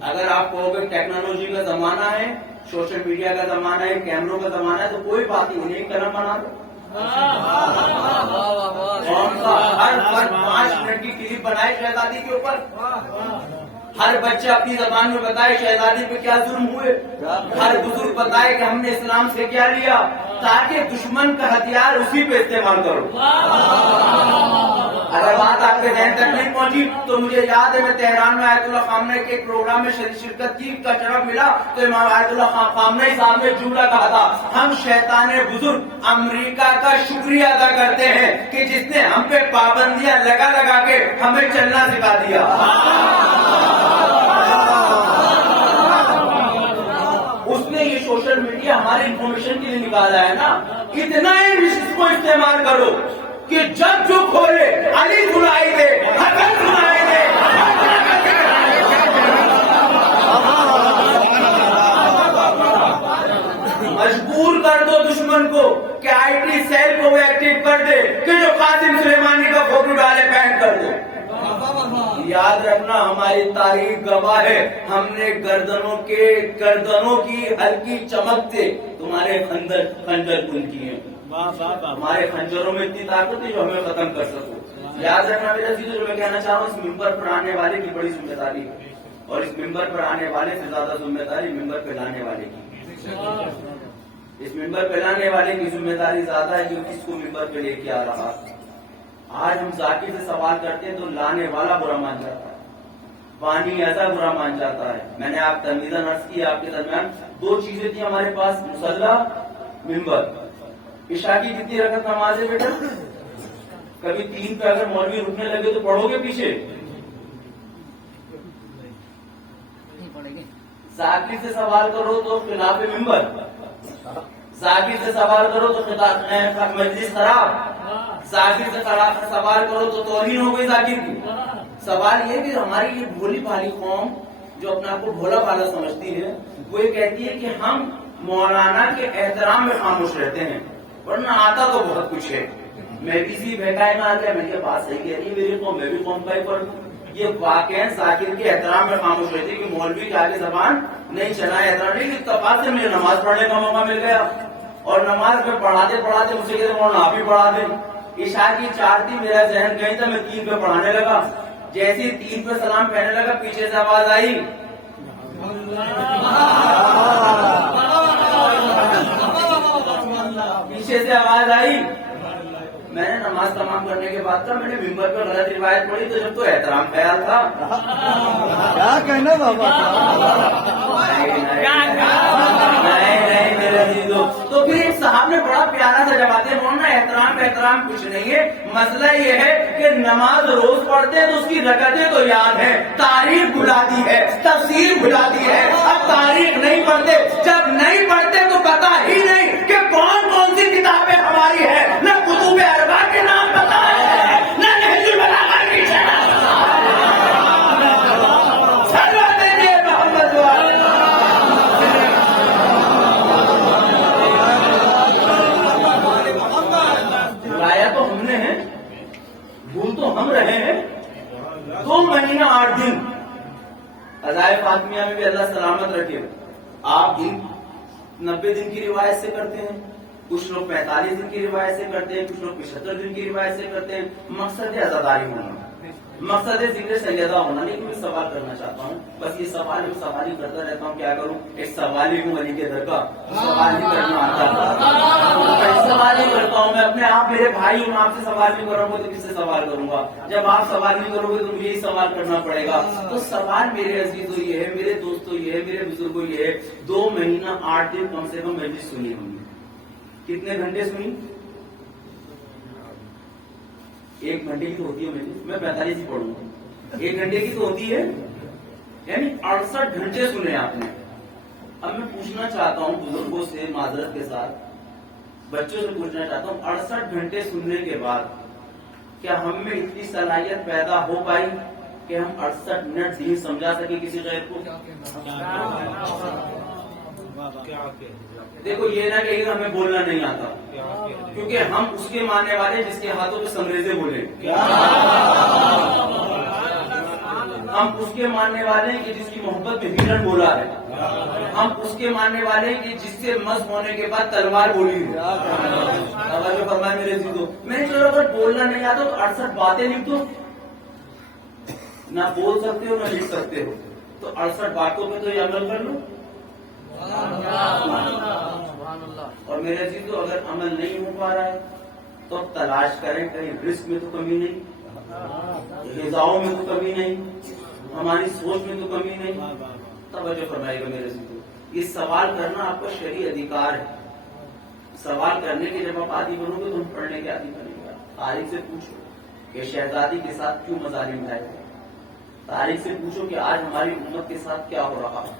اگر آپ کہو گے ٹیکنالوجی کا زمانہ ہے، سوشل میڈیا کا زمانہ ہے، کیمروں کا زمانہ ہے، تو کوئی بات نہیں، انہیں قلم بنا دو. ہر 5 منٹ کی کلپ بنائے شہزادی کے اوپر. ہر بچہ اپنی زبان میں بتائے شہزادی پہ کیا ظلم ہوئے. ہر بزرگ بتائے کہ ہم نے اسلام سے کیا لیا، تاکہ دشمن کا ہتھیار اسی پہ استعمال کرو. اگر بات آپ کے ذہن تک نہیں پہنچی تو مجھے یاد ہے میں تہران میں آیت اللہ خامنہ کے ایک پروگرام میں شرکت کی کا شرف ملا تو امام آیت اللہ خامنہ صاحب نے جملہ کہا تھا، ہم شیطان بزرگ امریکہ کا شکریہ ادا کرتے ہیں کہ جس نے ہم پہ پابندیاں لگا لگا کے ہمیں چلنا سکھا دیا. اس نے یہ سوشل میڈیا ہماری انفارمیشن کے لیے نکالا ہے نا. اتنا ہی اس کو استعمال کرو کہ جب جو کھولے علی سنائی دے، حسن سنائی دے. مجبور کر دو دشمن کو کہ آئی ٹی سیل کو وہ ایکٹیو کر دے کہ جو قاسم سلیمانی کا فوٹو ڈالے بین کر دو. یاد رکھنا ہماری تاریخ گواہ ہے, ہم نے گردنوں کی ہلکی چمک سے تمہارے خنجر کن کیے. ہمارے خنجروں میں اتنی طاقت ہے جو ہمیں ختم کر سکو. یاد رکھنا میرا چیز جو میں کہنا چاہ رہا ہوں, اس ممبر پر آنے والے کی بڑی ذمہ داری ہے, اور اس ممبر پر آنے والے سے زیادہ ذمہ داری ممبر پہ لانے والے کی. اس ممبر پہ لانے والے کی ذمہ داری زیادہ ہے جو کس کو ممبر پہ لے کے آ رہا. آج ہم ذاکر سے سوال کرتے ہیں تو لانے والا برا مان جاتا ہے, پانی ایسا برا مان جاتا ہے. میں نے آپ تمیزاً عرض کی آپ کے درمیان 2 چیزیں تھیں ہمارے پاس, مصلی, ممبر. عشاء کی کتنی رکعت نماز ہے بیٹا؟ کبھی 3 پہ اگر مولوی رکنے لگے تو پڑھو گے پیچھے؟ ذاکر سے سوال کرو تو خلاف ممبر, ذاکر سے سوال کرو تو مجلس خراب, ذاکر سے سوال کرو تو توہین ہو گئی ذاکر کی. سوال یہ کہ ہماری یہ بھولی بھالی قوم جو اپنے آپ کو بھولا بھالا سمجھتی ہے, وہ یہ کہتی ہے کہ ہم مولانا کے احترام میں خاموش رہتے ہیں, ورنہ آتا تو بہت کچھ ہے. میں بھی اسی بہکائے میں آ گیا, میں یہ بات صحیح کہہ رہی ہے میری قوم, میں بھی قوم کا ہی پر یہ واقع ذاکر کے احترام میں خاموش رہتی کہ مولوی کے آگے زبان نہیں چلائے. احترام نہیں, اتفاق سے مجھے نماز پڑھنے کا موقع مل گیا, اور نماز میں پڑھاتے پڑھاتے مجھے کہتے مولانا آپ ہی پڑھا دیں. عشاء کی 4 تھی, میرا ذہن کہیں تھا, میں 3 پہ پڑھانے لگا. جیسے 3 پہ سلام پہنے لگا, پیچھے سے آواز آئی, پیچھے سے آواز آئی. میں نے نماز تمام کرنے کے بعد میں نے ممبر پر غلط روایت پڑھی, تو جب تو احترام خیال تھا. کیا کہنا بابا, نہیں میرے عزیزو. تو پھر ایک صاحب نے بڑا پیارا سا جواب دیا, مولانا احترام کچھ نہیں ہے, مسئلہ یہ ہے کہ نماز روز پڑھتے ہیں تو اس کی رکعتیں تو یاد ہے, تاریخ بھلاتی ہے, تفسیر بھلاتی ہے. اب تاریخ نہیں پڑھتے, جب نہیں پڑھتے تو پتا ہی نہیں کہ کون سی کتابیں ہماری ہے, نہ کتب اربع کے نام پتا ہے, نہ نہج البلاغہ کی شرح. سلوات دیجیے محمد والے. بلایا تو ہم نے ہے, بھول تو ہم رہے ہیں. 2 مہینہ 8 دن قضائے فاطمیہ میں بھی اللہ سلامت رکھے. آپ 90 دن کی روایت سے کرتے ہیں, کچھ لوگ 45 دن کی روایت سے کرتے ہیں, کچھ لوگ 75 دن کی روایت سے کرتے ہیں. مقصد ہے عزاداری ہونا, مقصد ہے ذکر سیدہ ہونا. لیکن میں سوال کرنا چاہتا ہوں, بس یہ سوال ہی کرتا رہتا ہوں, کیا کروں, ایک سوال ہی ہوں علی کے در کا, سوال ہی کرنا آتا, سوال ہی کرتا ہوں. میں اپنے آپ میرے بھائی ہوں, آپ سے سوال نہیں کروں گا تو کس سے سوال کروں گا؟ جب آپ سوال نہیں کرو گے تو مجھے ہی سوال کرنا پڑے گا. تو سوال میرے عزیزوں یہ ہے, میرے دوستوں یہ ہے, میرے بزرگوں یہ ہے, 2 مہینہ 8 دن کم سے کم مجلس سنی ہوں گی. کتنے گھنٹے سنی؟ 1 گھنٹے کی تو ہوتی ہے مجلس, میں 45 ہی پڑھوں گا. 1 گھنٹے کی تو ہوتی ہے, یعنی 68 گھنٹے سنے آپ نے. اب میں پوچھنا چاہتا ہوں بزرگوں سے, معذرت کے ساتھ بچوں سے پوچھنا چاہتا ہوں, 68 گھنٹے سننے کے بعد کیا ہم میں اتنی صلاحیت پیدا ہو پائی کہ ہم 68 منٹ دین سمجھا سکے کسی غیر کو؟ دیکھو یہ نہ کہ ہمیں بولنا نہیں آتا, کیونکہ ہم اس کے ماننے والے جس کے ہاتھوں پہ سنگریزے بولے. ہم اس کے ماننے والے کہ جس کی محبت میں ہیرن بولا ہے. ہم اس کے ماننے والے کہ جس سے مست ہونے کے بعد تلوار بولی ہے. توجہ فرمائے میرے عزیزو, میں چلو اگر بولنا نہیں آتا تو 68 باتیں لکھ دو. نہ بول سکتے ہو نہ لکھ سکتے ہو, تو 68 باتوں پہ تو یہ عمل کر لو. اور میرے عزیزو اگر عمل نہیں ہو پا رہا ہے تو تلاش کریں, کہیں رزق میں تو کمی نہیں, غذاؤں میں تو کمی نہیں, ہماری سوچ میں تو کمی نہیں. توجہ فرمائے گا میرے عزیزو, یہ سوال کرنا آپ کا شرعی ادھیکار ہے. سوال کرنے کے جب آپ عادی بنو گے تو ہم پڑھنے کے عادی بنیں گے. تاریخ سے پوچھو کہ شہزادی کے ساتھ کیوں مظالم ڈھائے گئے. تاریخ سے پوچھو کہ آج ہماری امت کے ساتھ کیا ہو رہا ہے.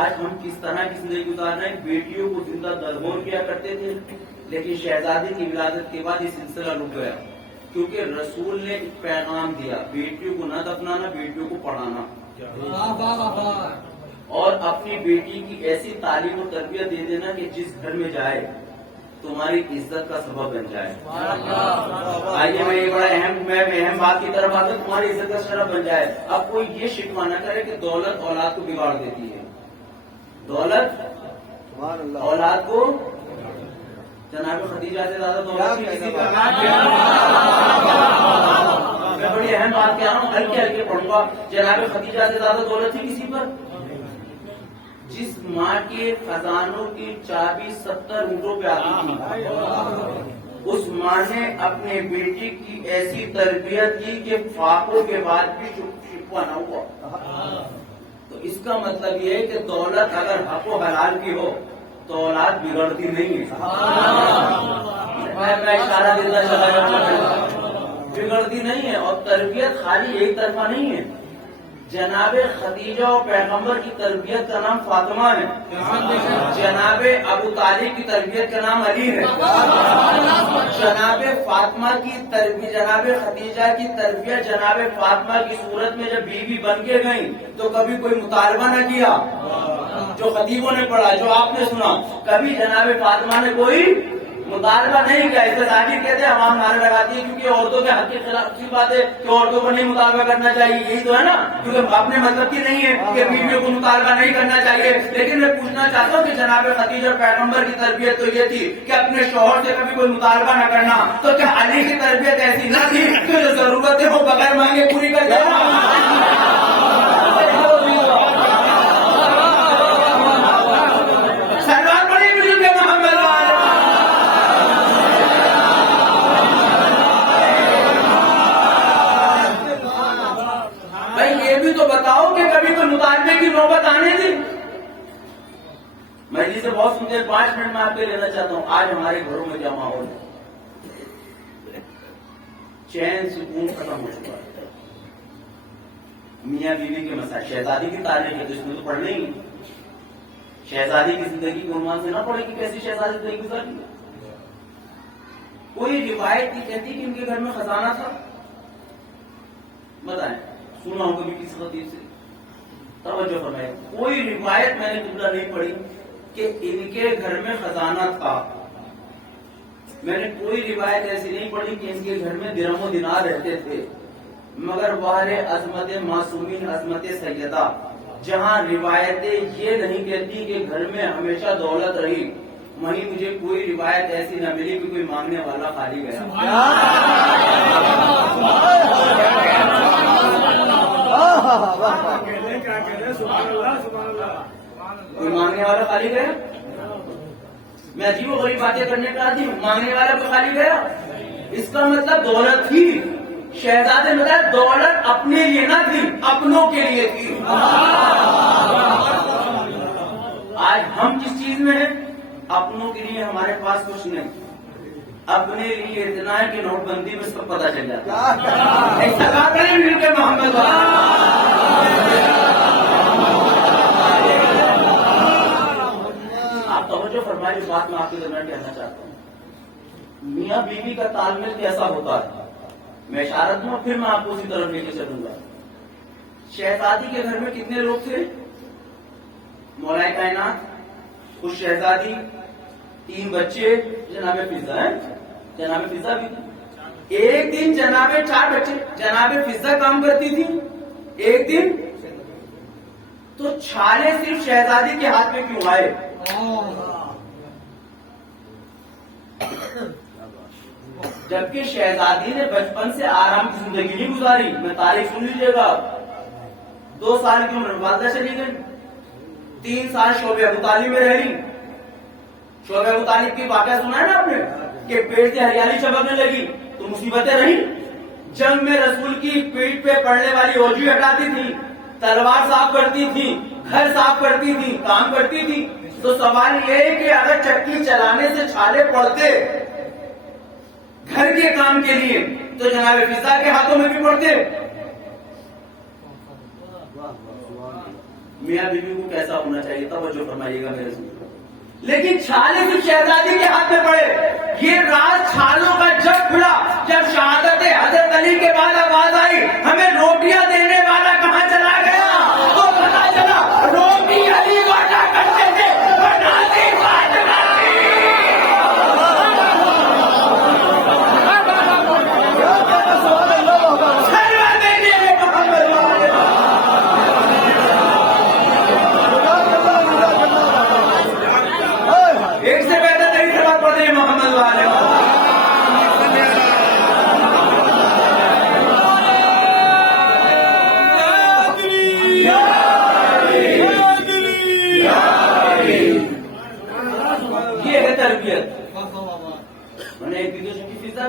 آج ہم کس طرح کی زندگی گزار رہے ہیں. بیٹیوں کو زندہ درگور کیا کرتے تھے, لیکن شہزادی کی ولادت کے بعد یہ سلسلہ رک گیا, کیونکہ رسول نے ایک پیغام دیا, بیٹیوں کو نہ دفنانا, بیٹیوں کو پڑھانا, اور اپنی بیٹی کی ایسی تعلیم و تربیت دے دینا کہ جس گھر میں جائے تمہاری عزت کا سبب بن جائے. آئیے میں یہ بڑا اہم بات کی طرف آتا ہوں, تمہاری عزت کا سبب بن جائے. اب کوئی یہ شکوہ نہ کرے کہ دولت اولاد کو بگاڑ دیتی ہے. دولت اولاد کو, جناب خدیجہ سے زیادہ دولت کی کسی پر میں بڑی اہم بات کہہ رہا ہوں, ہلکے پڑھوں گا. جناب خدیجہ سے زیادہ دولت تھی کسی پر؟ جس ماں کے خزانوں کی چابی 70 اونٹوں پہ آتی تھی, اس ماں نے اپنے بیٹی کی ایسی تربیت کی کہ فاقوں کے بعد بھی شکوہ نہ ہوا. تو اس کا مطلب یہ ہے کہ دولت اگر حق و حلال کی ہو تو اولاد بگڑتی نہیں ہے. میں اشارہ دیتا چلا جاؤں, بگڑتی نہیں ہے. اور تربیت خالی ایک طرفہ نہیں ہے. جناب خدیجہ اور پیغمبر کی تربیت کا نام فاطمہ ہے, جناب ابو طالب کی تربیت کا نام علی ہے. جناب فاطمہ کی تربیت, جناب خدیجہ کی تربیت جناب فاطمہ کی صورت میں جب بیوی بن کے گئیں تو کبھی کوئی مطالبہ نہ کیا, جو خطیبوں نے پڑھا, جو آپ نے سنا, کبھی جناب فاطمہ نے کوئی مطالبہ نہیں کیا. اس سے ظاہر کہتے ہیں عوام نعرے لگاتی ہے کیونکہ عورتوں کے حق کے خلاف اچھی بات ہے کہ عورتوں کو نہیں مطالبہ کرنا چاہیے, یہی تو ہے نا, کیونکہ اپنے مطلب کی نہیں ہے کہ بیویوں کو مطالبہ نہیں کرنا چاہیے. لیکن میں پوچھنا چاہتا ہوں کہ جناب خدیجہ اور پیغمبر کی تربیت تو یہ تھی کہ اپنے شوہر سے کبھی کوئی مطالبہ نہ کرنا, تو کیا علی کی تربیت ایسی نہ تھی کہ جو ضرورتیں ہو بغیر مانگے پوری کر دینا؟ تو بتاؤ کہ کبھی کوئی مطالبے کی نوبت آنے دی؟ میں جسے بہت سنتے 5 منٹ میں آپ کے لینا چاہتا ہوں. آج ہمارے گھروں میں کیا ماحول ہے؟ چین سکون ختم ہو چکا ہے. میاں بیوی کے مسائل, شہزادی کی تعلیم ہے تو اس میں تو پڑھنا ہی. شہزادی کی زندگی کو عنوان سے نہ پڑھے کہ کیسی شہزادی زندگی گزاری. کوئی روایت کی کہتی کہ ان کے گھر میں خزانہ تھا؟ بتائیں, سنا ہوں کبھی کسی خطیب سے؟ توجہ فرمائے, کوئی روایت میں نے جملہ نہیں پڑھی کہ ان کے گھر میں خزانہ تھا. میں نے کوئی روایت ایسی نہیں پڑھی کہ ان کے گھر میں درہم و دینار رہتے تھے. مگر بہر عظمت معصومین, عظمت سیدہ, جہاں روایتیں یہ نہیں کہتی کہ گھر میں ہمیشہ دولت رہی, وہیں مجھے کوئی روایت ایسی نہ ملی کہ کوئی مانگنے والا خالی گیا. کوئی مانگنے والا خالی گیا؟ میں عجیب و غریب باتیں کرنے کا آتی ہوں, مانگنے والا کو خالی گیا. اس کا مطلب دولت تھی. شہزادے نے بتایا دولت اپنے لیے نہ تھی, اپنوں کے لیے تھی. آج ہم جس چیز میں ہیں, اپنوں کے لیے ہمارے پاس کچھ نہیں, اپنے لیے اتنا ہے کہ نوٹ بندی میں سب پتہ چل جاتا ہے. ایسا کریں مل کے محمد. آپ توجہ فرمائے, اس بات میں آپ کے درمیان کہنا چاہتا ہوں, میاں بیوی کا تال میل کیسا ہوتا ہے میں اشارت دوں, پھر میں آپ کو اسی طرف لے کے چلوں گا. شہزادی کے گھر میں کتنے لوگ تھے؟ مولا کائنات, خوش شہزادی, 3 بچے, جناب فضا ہے, جناب فضا بھی تھی. ایک دن جناب 4 بچے, جناب فضا کام کرتی تھی. ایک دن تو چھالے صرف شہزادی کے ہاتھ میں کیوں آئے؟ جبکہ شہزادی نے بچپن سے آرام کی زندگی نہیں گزاری. میں تاریخ سن لیجیے گا. 2 سال کی عمر میں والدہ چلی گئی, 3 سال شعبہ ابو طالب میں رہ رہی. شعبہ ابو طالب کی واقعہ سنا ہے نا آپ نے کہ پیٹ سے ہریالی چمکنے لگی تو مصیبتیں رہی. جنگ میں رسول کی پیٹ پہ پڑنے والی اوجی ہٹاتی تھی, تلوار صاف کرتی تھی, گھر صاف کرتی تھی, کام کرتی تھی. تو سوال یہ ہے کہ اگر چکی چلانے سے چھالے پڑتے گھر کے کام کے لیے تو جناب فضا کے ہاتھوں میں بھی پڑتے. میاں بیوی کو کیسا ہونا چاہیے, توجہ فرمائیے گا میرے سے. لیکن چھالے بھی شہزادی کے ہاتھ میں پڑے. یہ راز چھالوں کا جب کھلا جب شہادت حضرت علی کے بعد آواز آئی, ہمیں روٹیاں دینے والا کہاں چلا گیا؟ تو پتا چلا روٹی علی وعدہ کرتے تھے, بناتی فاطمہ تھی.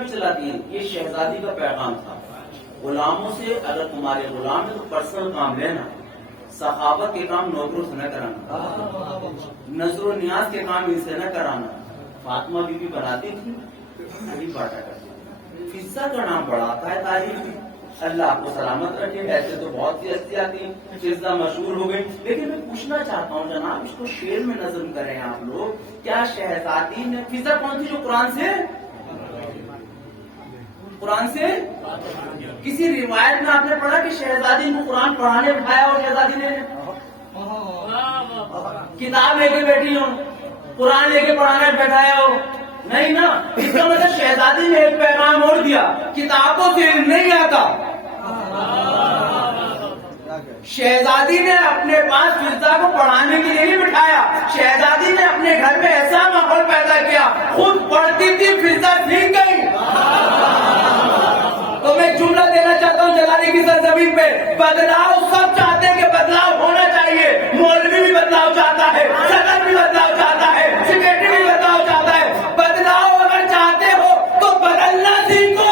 بھی چلاتی ہیں. یہ شہزادی کا پیغام تھا. غلاموں سے اگر تمہارے غلام ہے تو پرسنل کام لینا. صحابت کے کام نوکروں سے نہ کرانا. نظر و نیاز کے کام ان سے نہ کرانا. فاطمہ بی بی بناتی تھی, نہیں بانٹا کرتی. فضا کا نام بڑھاتا ہے تاریخ میں. اللہ آپ کو سلامت رکھے. ایسے تو بہت سی ہستیاں تھیں, فضا مشہور ہو گئی. لیکن میں پوچھنا چاہتا ہوں جناب, اس کو شعر میں نظم کریں آپ لوگ. کیا شہزادی نے, فضا کون تھی جو قرآن سے کسی روایت میں آپ نے پڑھا کہ شہزادی کو قرآن پڑھانے بٹھایا اور شہزادی نے کتاب لے کے بیٹھی ہو, قرآن لے کے پڑھانے بیٹھایا ہو؟ نہیں نا. اس کا مطلب شہزادی نے ایک پیغام اور دیا, کتابوں سے علم نہیں آتا. شہزادی نے اپنے پاس فضا کو پڑھانے کے لیے نہیں بٹھایا. شہزادی نے اپنے گھر میں ایسا ماحول پیدا کیا, خود پڑھتی تھی, فضا سیکھ گئی. تو میں جملہ دینا چاہتا ہوں جلالی کی سرزمین پہ, بدلاؤ سب چاہتے ہیں کہ بدلاؤ ہونا چاہیے. مولوی بھی بدلاؤ چاہتا ہے, صدر بھی بدلاؤ چاہتا ہے, سیکریٹری بھی بدلاؤ چاہتا ہے. بدلاؤ اگر چاہتے ہو تو بدلنا سیکھو.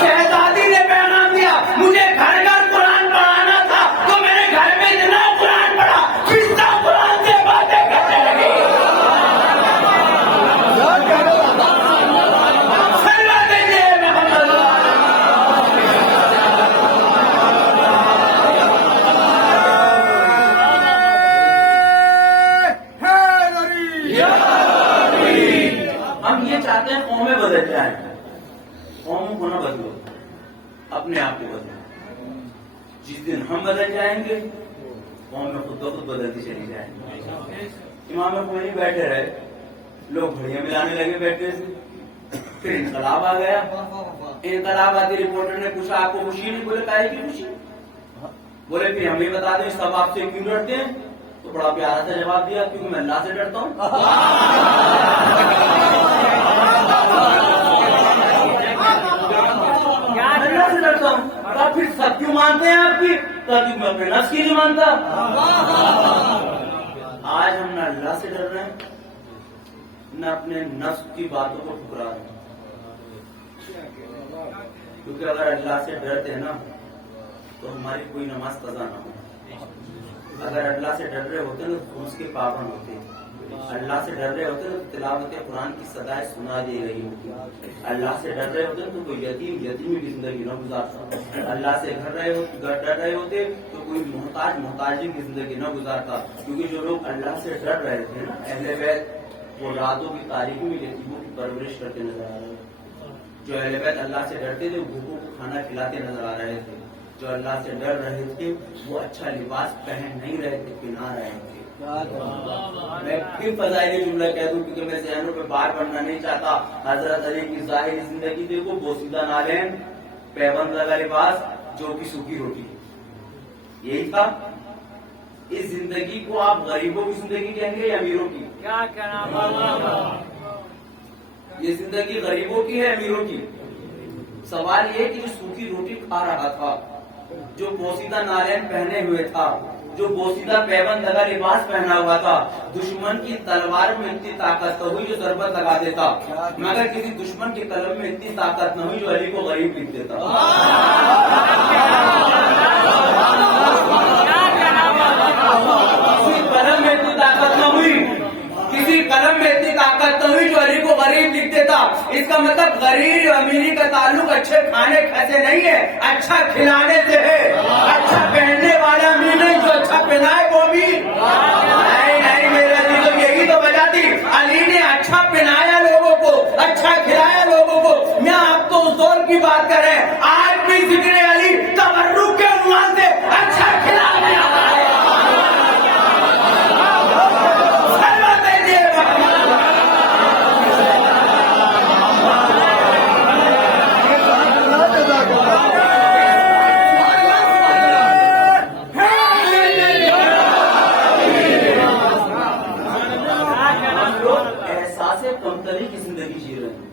شہزادی نے پیغام دیا, مجھے گھر گھر قرآن پڑھانا تھا تو میں نے گھر میں اتنا قرآن پڑھا, فضا قرآن سے باتیں کرنے لگی. چاہتے ہیں قومیں بدل جائیں. قوموں کو نہ بدلو, اپنے آپ کو بدلو. جس دن ہم بدل جائیں گے قومیں خود بخود بدلتی چلی جائیں گی. امام خمینی بیٹھے رہے, لوگ گھڑیاں ملانے لگے بیٹھے سے. پھر انقلاب آ گیا. انقلاب آتی رپورٹر نے پوچھا آپ کو خوشی نہیں؟ بولے کاہے کی خوشی؟ بولے پھر ہمیں بتا دیں سب آپ سے کیوں ڈرتے ہیں؟ تو بڑا پیارا سا جواب دیا, کیونکہ میں اللہ سے ڈرتا ہوں. اللہ سے ڈرتا ہوں. آپ پھر سب کیوں مانتے ہیں آپ کی؟ تاکہ میں اپنے نفس کی نہیں مانتا. آج ہم نہ اللہ سے ڈر رہے ہیں نہ اپنے نفس کی باتوں کو ٹھکرا رہے ہیں. کیونکہ اگر اللہ سے ڈرتے نا تو ہماری کوئی نماز قضا نہ ہو. اگر اللہ سے ڈر رہے ہوتے نا تو اس کے پابند ہوتے. اللہ سے ڈر رہے ہوتے نا تو تلاوت قرآن کی صدائیں سنا دے رہی ہوتی. اللہ سے ڈر رہے ہوتے تو کوئی یتیمی کی زندگی نہ گزارتا. اللہ سے ڈر رہے ہوتے تو کوئی محتاجی کی زندگی نہ گزارتا. کیونکہ جو لوگ اللہ سے ڈر رہے تھے نا, اہل بیت, وہ راتوں کی تاریکی میں یتیموں کی پرورش کرتے نظر آ رہے. جو اہل بیت اللہ سے ڈرتے تھے وہ بھوکوں کو کھانا کھلاتے نظر آ رہے تھے. جو اللہ سے ڈر رہے تھے وہ اچھا لباس پہن نہیں رہے تھے, پہنا رہے تھے. میں پھر فضائلی جملہ کہہ دوں کیونکہ میں ذہنوں پہ بار بننا نہیں چاہتا. حضرت علی کی ظاہری زندگی دیکھو, بوسیدہ نالین, پیبند لگا لباس, جو کی سوکھی روٹی, یہی تھا. اس زندگی کو آپ غریبوں کی زندگی کہیں گے یا امیروں کی؟ کیا کہنا, یہ زندگی غریبوں کی ہے امیروں کی؟ سوال یہ کہ جو سوکھی روٹی کھا رہا تھا, جو بوسیدہ نالین پہنے ہوئے تھا, جو بوسیدہ پیبند لگا لباس پہنا ہوا تھا, دشمن کی تلوار میں اتنی طاقت نہ ہوئی جو ضربت لگا دیتا, مگر کسی دشمن کی قلم میں اتنی طاقت نہ ہوئی جو علی کو غریب لکھ دیتا. کسی قلم میں اتنی طاقت نہ ہوئی, کسی قلم میں اتنی طاقت نہ ہوئی جو علی کو غریب لکھ دیتا. اس کا مطلب غریب امیری کا تعلق اچھے کھانے کھیسے نہیں ہے, اچھا کھلانے سے ہے. اچھا پہننے والا امیر نہیں, جو اچھا پہنائے وہ امیر نہیں. میرے علی تو یہی تو وجہ تھی, علی نے اچھا پہنایا لوگوں کو, اچھا کھلایا لوگوں کو. میں آپ کو اس دور کی بات کر رہے ہیں, آج بھی ذکر علی تبرک کے عنوان سے اچھا کھلانے آتا ہے. کی زندگی جی رہے ہیں.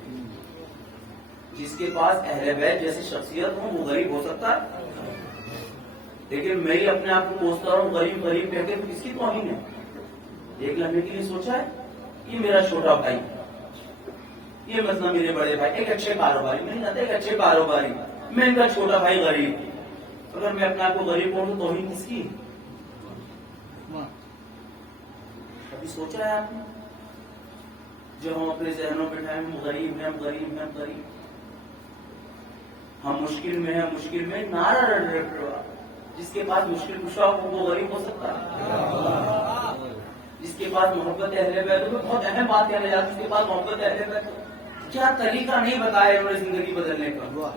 جس کے پاس اہل بیت جیسی شخصیت ہو وہ غریب ہو سکتا ہے, لیکن میں ہی اپنے آپ کو کوستا ہوں غریب غریب کہہ کے, کس کی توہین ہے؟ ایک لمحے کے لیے سوچا ہے یہ میرا چھوٹا بھائی, یہ مسئلہ میرے بڑے بھائی ایک اچھے کاروباری میں نہیں جانتا، ایک اچھے کاروباری میں ان کا چھوٹا بھائی غریب، اگر میں اپنے آپ کو غریب بولوں تو توہین کس کی؟ کبھی سوچا ہے آپ نے؟ جو ہم اپنے ذہنوں پہ اٹھائے ہم غریب ہیں، ہم غریب ہیں، ہم غریب، ہم مشکل میں ہیں، مشکل میں نعرہ رٹ رہا، جس کے پاس مشکل کشا ہو وہ غریب ہو سکتا ہے؟ جس کے پاس محبت اہل بیت، میں بہت اہم بات کہنے جاتی، جس کے پاس محبت اہل بیت، کیا طریقہ نہیں بتایا انہوں نے زندگی بدلنے کا؟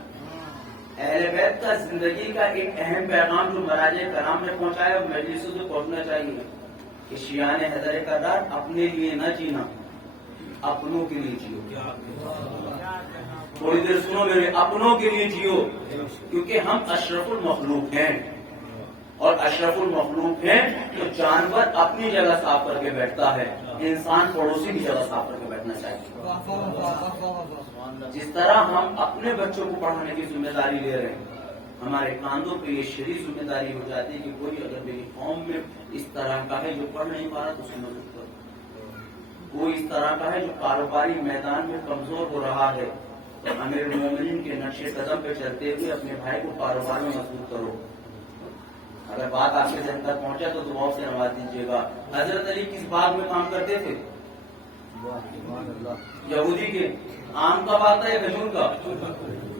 اہل بیت کا زندگی کا ایک اہم پیغام جو مراجع کرام نے پہنچایا وہ مجلسوں سے پہنچنا چاہیے کہ شیعان حیدر کرار اپنے لیے نہ جینا، اپنوں کے لیے جیو۔ تھوڑی دیر سنو میرے، اپنوں کے لیے جیو، کیونکہ ہم اشرف المخلوق ہیں، اور اشرف المخلوق ہیں تو جانور اپنی جگہ صاف کر کے بیٹھتا ہے، انسان پڑوسی کی جگہ صاف کر کے بیٹھنا چاہیے۔ جس طرح ہم اپنے بچوں کو پڑھانے کی ذمہ داری لے رہے ہیں، ہمارے کاندھوں پہ یہ شرعی ذمہ داری ہو جاتی ہے کہ کوئی اگر میری قوم میں اس طرح کا ہے جو پڑھ نہیں پا رہا تو اسے مدد کرو، کوئی اس طرح کا ہے جو کاروباری میدان میں کمزور ہو رہا ہے تو امیر المومنین کے نقش قدم پہ چلتے ہوئے اپنے بھائی کو کاروبار میں مضبوط کرو۔ اگر بات آپ کے ذہن تک پہنچا تو دعاؤں سے نواز دیجیے گا۔ حضرت علی کس باغ میں کام کرتے تھے؟ یہودی کے۔ آم کا باغ تھا یا کھجور کا؟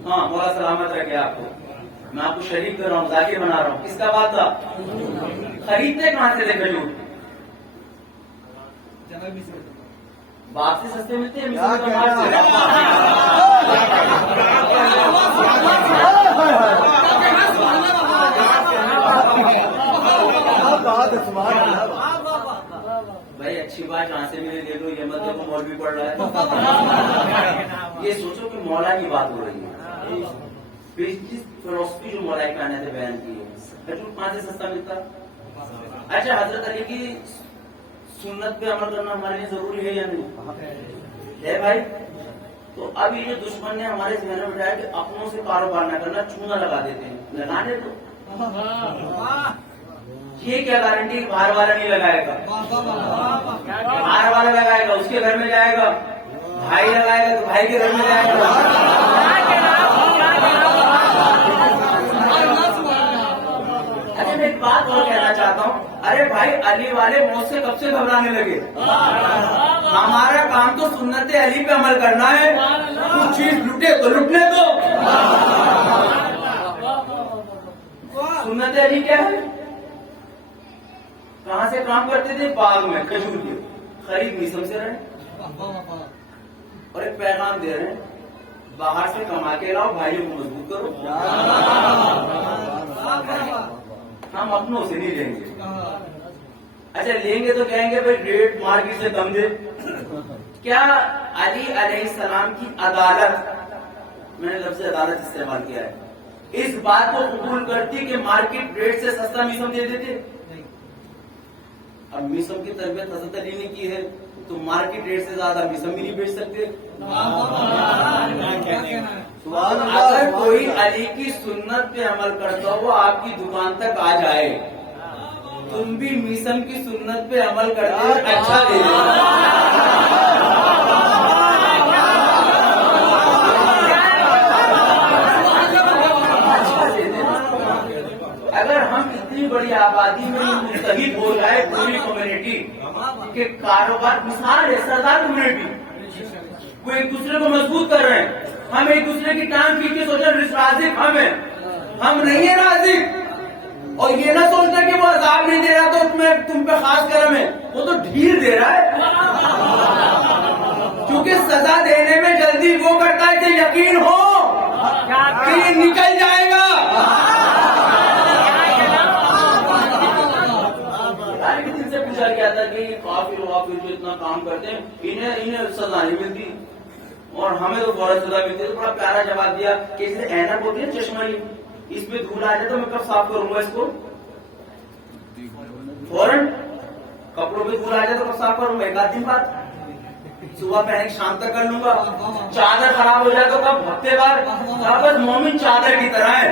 ہاں، مولا سلامت رکھے آپ کو، میں آپ کو شریک کر رہا ہوں، ذاکر بنا رہا ہوں۔ کس کا باغ تھا؟ خریدتے کہاں سے تھے کھجور؟ باغ سے سستے ملتے ہیں، بھائی اچھی بات جہاں سے ملے دے دو، یہ مت دیکھو مولوی پڑھ رہا ہے۔ یہ سوچو کہ مولا کی بات ہو رہی ہے، فلسفی جو مولا کائنات نے بیان کی ہے، کھجور کہاں سے سستا ملتا؟ اچھا، حضرت علی کی سنت پہ عمل کرنا ہمارے لیے ضروری ہے یا نہیں ہے بھائی؟ تو اب یہ جو دشمن نے ہمارے ذہن میں بٹھایا کہ اپنوں سے کاروبار نہ کرنا، چونا لگا دیتے ہیں، لگانے تو یہ کیا گارنٹی باہر والا نہیں لگائے گا؟ باہر والا لگائے گا، اس کے گھر میں جائے گا، بھائی لگائے گا تو بھائی کے گھر میں جائے گا۔ اچھا، میں ایک بات اور کہنا چاہتا ہوں، ارے بھائی علی والے موت سے کب سے گھبرانے لگے؟ ہمارا کام تو سنت علی پہ عمل کرنا ہے، کچھ چیز لٹے تو لٹنے دو۔ سنت علی کیا ہے؟ کہاں سے کام کرتے تھے؟ باغ میں کھجور کے، خرید میسم سے رہے، اور ایک پیغام دے رہے ہیں باہر سے کما کے لاؤ، بھائیوں کو مضبوط کرو، ہم اپنوں سے نہیں لیں گے۔ اچھا، لیں گے تو کہیں گے بھائی ریٹ مارکیٹ سے کم دے۔ کیا علی علیہ السلام کی عدالت، میں نے لفظ عدالت استعمال کیا ہے، اس بات کو قبول کرتی کہ مارکیٹ ریٹ سے سستا میسم دے دیتے؟ اب میسم کی تربیت حضرت علی نے کی ہے تو مارکیٹ ریٹ سے زیادہ میسم بھی نہیں بیچ سکتے۔ اگر کوئی علی کی سنت پہ عمل کرتا ہو آپ کی دکان تک آ جائے، تم بھی میسم کی سنت پہ عمل کرتے اچھا دے دو۔ اگر ہم اتنی بڑی آبادی میں متحد ہو جائے پوری کمیونٹی کہ کاروبار، مثال ہے سردار کمیونٹی، وہ ایک دوسرے کو مضبوط کر رہے ہیں، ہم ایک دوسرے کی ٹانگ کھینچ کے سوچ رہے رازق ہم ہیں، ہم نہیں ہیں رازق، اور یہ نہ سوچنا کہ وہ عذاب نہیں دے رہا تو تم پہ خاص کرم ہے، وہ تو ڈھیل دے رہا ہے، کیونکہ سزا دینے میں جلدی وہ کرتا ہے کہ یقین ہو کہ یہ نکل جائے گا۔ سے پوچھا گیا تھا کہ یہ کافر وافر جو اتنا کام کرتے ہیں انہیں سزا نہیں ملتی اور ہمیں تو فوراً سزا ملتی ہے، تو بڑا پیارا جواب دیا کہ اسے اینک ہوتی ہے چشمہ، اس پہ دھول آ جائے تو میں کب صاف کروں گا اس کو؟ فوراً کپڑوں پہ دھول آ جائے تو کب صاف کروں گا؟ ایک آدھ دن بعد، صبح پہن کے شام تک کر لوں گا۔ چادر خراب ہو جائے تو کب؟ ہفتے بعد۔ بس مومن چادر کی طرح ہے،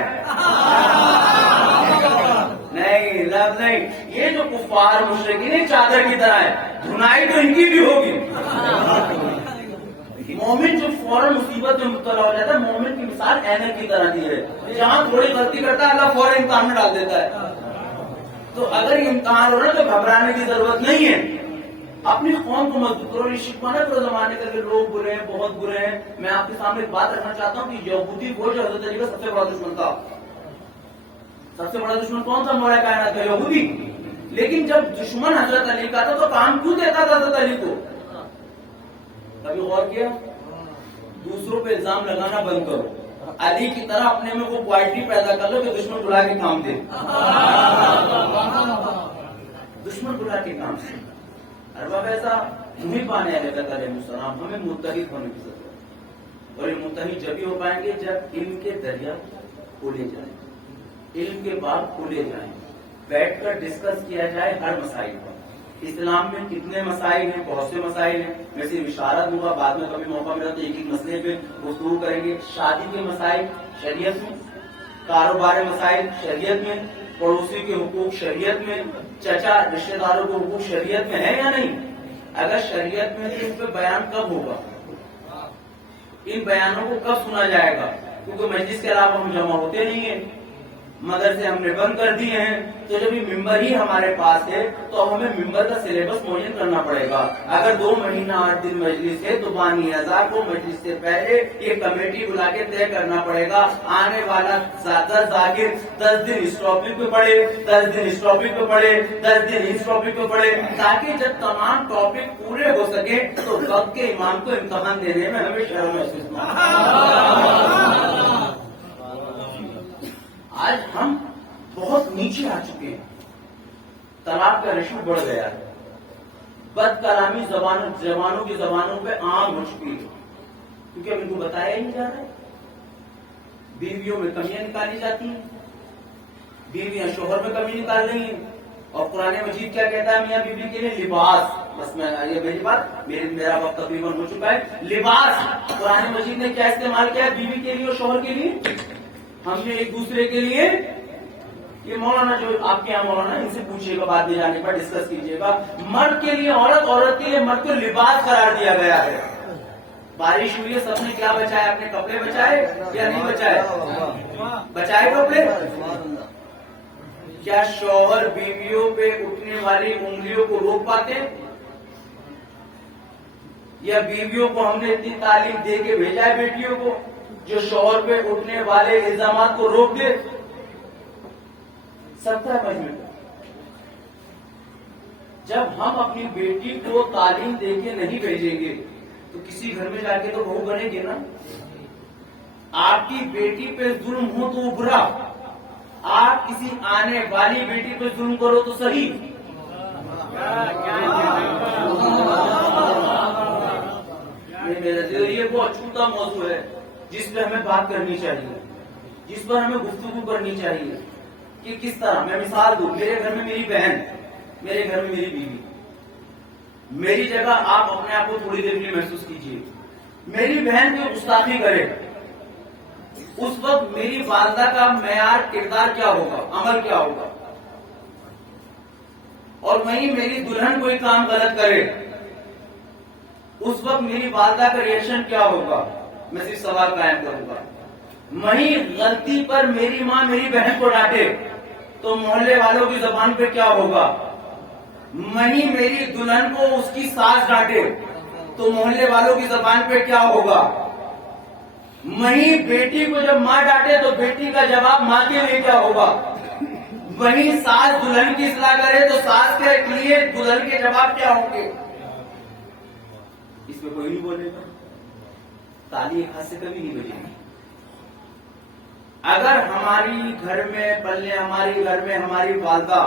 نہیں لفظ نہیں، یہ جو کفار مشرکین چادر کی طرح ہے، دھنائی تو ان کی بھی ہوگی، مومن جو فوراً مصیبت میں مبتلا ہو جاتا ہے، مومن کی مثال اینک کی طرح دی ہے، جہاں تھوڑی غلطی کرتا ہے اللہ فوراً امتحان میں ڈال دیتا ہے. تو اگر یہ امتحان ہو رہا ہے تو گھبرانے کی ضرورت نہیں ہے. اپنی قوم کو مضبوط کرو. یہ شکوہ نہ کرو زمانے کا کہ لوگ برے ہیں، بہت برے ہیں. میں آپ کے سامنے ایک بات رکھنا چاہتا ہوں کہ یہودی وہ جو حضرت علی کا سب سے بڑا دشمن تھا. سب سے بڑا دشمن کون تھا؟ مولا کائنات کا یہودی. لیکن جب دشمن حضرت علی کا تھا تو کام کیوں دیتا تھا حضرت علی کو؟ کبھی غور کیا؟ دوسروں پہ الزام لگانا بند کرو. علی کی طرح اپنے میں وہ کوالٹی پیدا کر لو کہ دشمن بلا کے کام دے. دشمن بلا کے کام دے. ارباب ایسا نہیں پانے علیہ السلام ہمیں متحد ہونے کی ضرورت ہے. اور یہ متحد جب ہی ہو پائیں گے جب علم کے دریا کھولے جائیں، علم کے باغ کھولے جائیں، بیٹھ کر ڈسکس کیا جائے ہر مسائل پر. اسلام میں کتنے مسائل ہیں؟ بہت سے مسائل ہیں. میں صرف اشارت دوں گا، بعد میں کبھی موقع ملا تو ایک ایک مسئلے پہ گفتگو کریں گے. شادی کے مسائل شریعت میں، کاروبار مسائل شریعت میں، پڑوسی کے حقوق شریعت میں، چچا رشتے داروں کے حقوق شریعت میں ہے یا نہیں؟ اگر شریعت میں تو ان پہ بیان کب ہوگا؟ ان بیانوں کو کب سنا جائے گا؟ کیونکہ مجلس کے علاوہ ہم جمع ہوتے نہیں ہیں، مدرسے ہم نے بند کر دیے ہیں. تو جب یہ ممبر ہی ہمارے پاس ہے تو ہمیں ممبر کا سلیبس معین کرنا پڑے گا. اگر 2 مہینہ 8 دن مجلس ہے تو بانی ہزار کو مجلس سے پہلے یہ کمیٹی بلا کے طے کرنا پڑے گا. آنے والا 10 ذاکر 10 دن اس ٹاپک پہ پڑھے، 10 دن اس ٹاپک پہ پڑھے، 10 دن اس ٹاپک پہ پڑھے، تاکہ جب تمام ٹاپک پورے ہو سکے تو وقت کے امام کو امتحان دینے میں ہمیں شرم محسوس نہ ہو. آج ہم بہت نیچے آ چکے ہیں. طلاق کا ریشو بڑھ گیا ہے. بد کلامی زبانوں کی زبانوں پہ عام ہو چکی ہے، کیونکہ اب ان کو بتایا ہی نہیں جا رہا ہے. بیویوں میں کمیاں نکالی جاتی ہیں، بیویاں شوہر میں کمی نکال رہی ہیں. اور قرآن مجید کیا کہتا ہے میاں بیوی کے لیے؟ لباس. بس میں یہ میری بات، میرا وقت تقریباً ہو چکا ہے. لباس قرآن مجید نے کیا استعمال کیا ہے؟ بیوی کے لیے اور شوہر کے لیے. ہم نے ایک دوسرے کے لیے، یہ مولانا جو آپ کے یہاں مولانا ان سے پوچھیے گا، بعد میں جانے پر ڈسکس کیجیے گا. مرد کے لیے عورت، عورت کے لیے مرد کو لباس قرار دیا گیا ہے. بارش ہوئی ہے، سب نے کیا بچائے؟ اپنے کپڑے بچائے یا نہیں بچائے؟ بچائے کپڑے. کیا شوہر بیویوں پہ اٹھنے والی انگلیوں کو روک پاتے؟ یا بیویوں کو ہم نے اتنی تعلیم دے کے بھیجا ہے بیٹیوں کو جو شوہر پہ اٹھنے والے الزامات کو روک دے؟ سکتا ہے مجمع. جب ہم اپنی بیٹی کو تعلیم دے کے نہیں بھیجیں گے تو کسی گھر میں جا کے تو بہو بنے گے نا. آپ کی بیٹی پہ ظلم ہو تو وہ برا، آپ کسی آنے والی بیٹی پہ ظلم کرو تو صحیح. یہ بہت چھوٹا موضوع ہے جس پہ ہمیں بات کرنی چاہیے، جس پر ہمیں گفتگو کرنی چاہیے کہ کس طرح. میں مثال دوں، میرے گھر میں میری بہن، میرے گھر میں میری بیوی. میری جگہ آپ اپنے آپ کو تھوڑی دیر کے لیے محسوس کیجیے. میری بہن جو گستاخی کرے اس وقت میری والدہ کا معیار کردار کیا ہوگا، عمل کیا ہوگا؟ اور وہیں میری دلہن کوئی کام غلط کرے اس وقت میری والدہ کا ریئیکشن کیا ہوگا؟ میں صرف سوال قائم کروں گا. وہیں غلطی پر میری ماں میری بہن کو ڈانٹے تو محلے والوں کی زبان پہ کیا ہوگا؟ وہیں میری دلہن کو اس کی ساس ڈانٹے تو محلے والوں کی زبان پہ کیا ہوگا؟ وہیں بیٹی کو جب ماں ڈانٹے تو بیٹی کا جواب ماں کے لیے کیا ہوگا؟ وہیں ساس دلہن کی اصلاح کرے تو ساس کے لیے دلہن کے جواب کیا ہوں گے؟ اس میں کوئی نہیں بولے گا. تالی ایک ہاتھ سے کبھی نہیں بجے گی. اگر ہماری گھر میں ہماری والدہ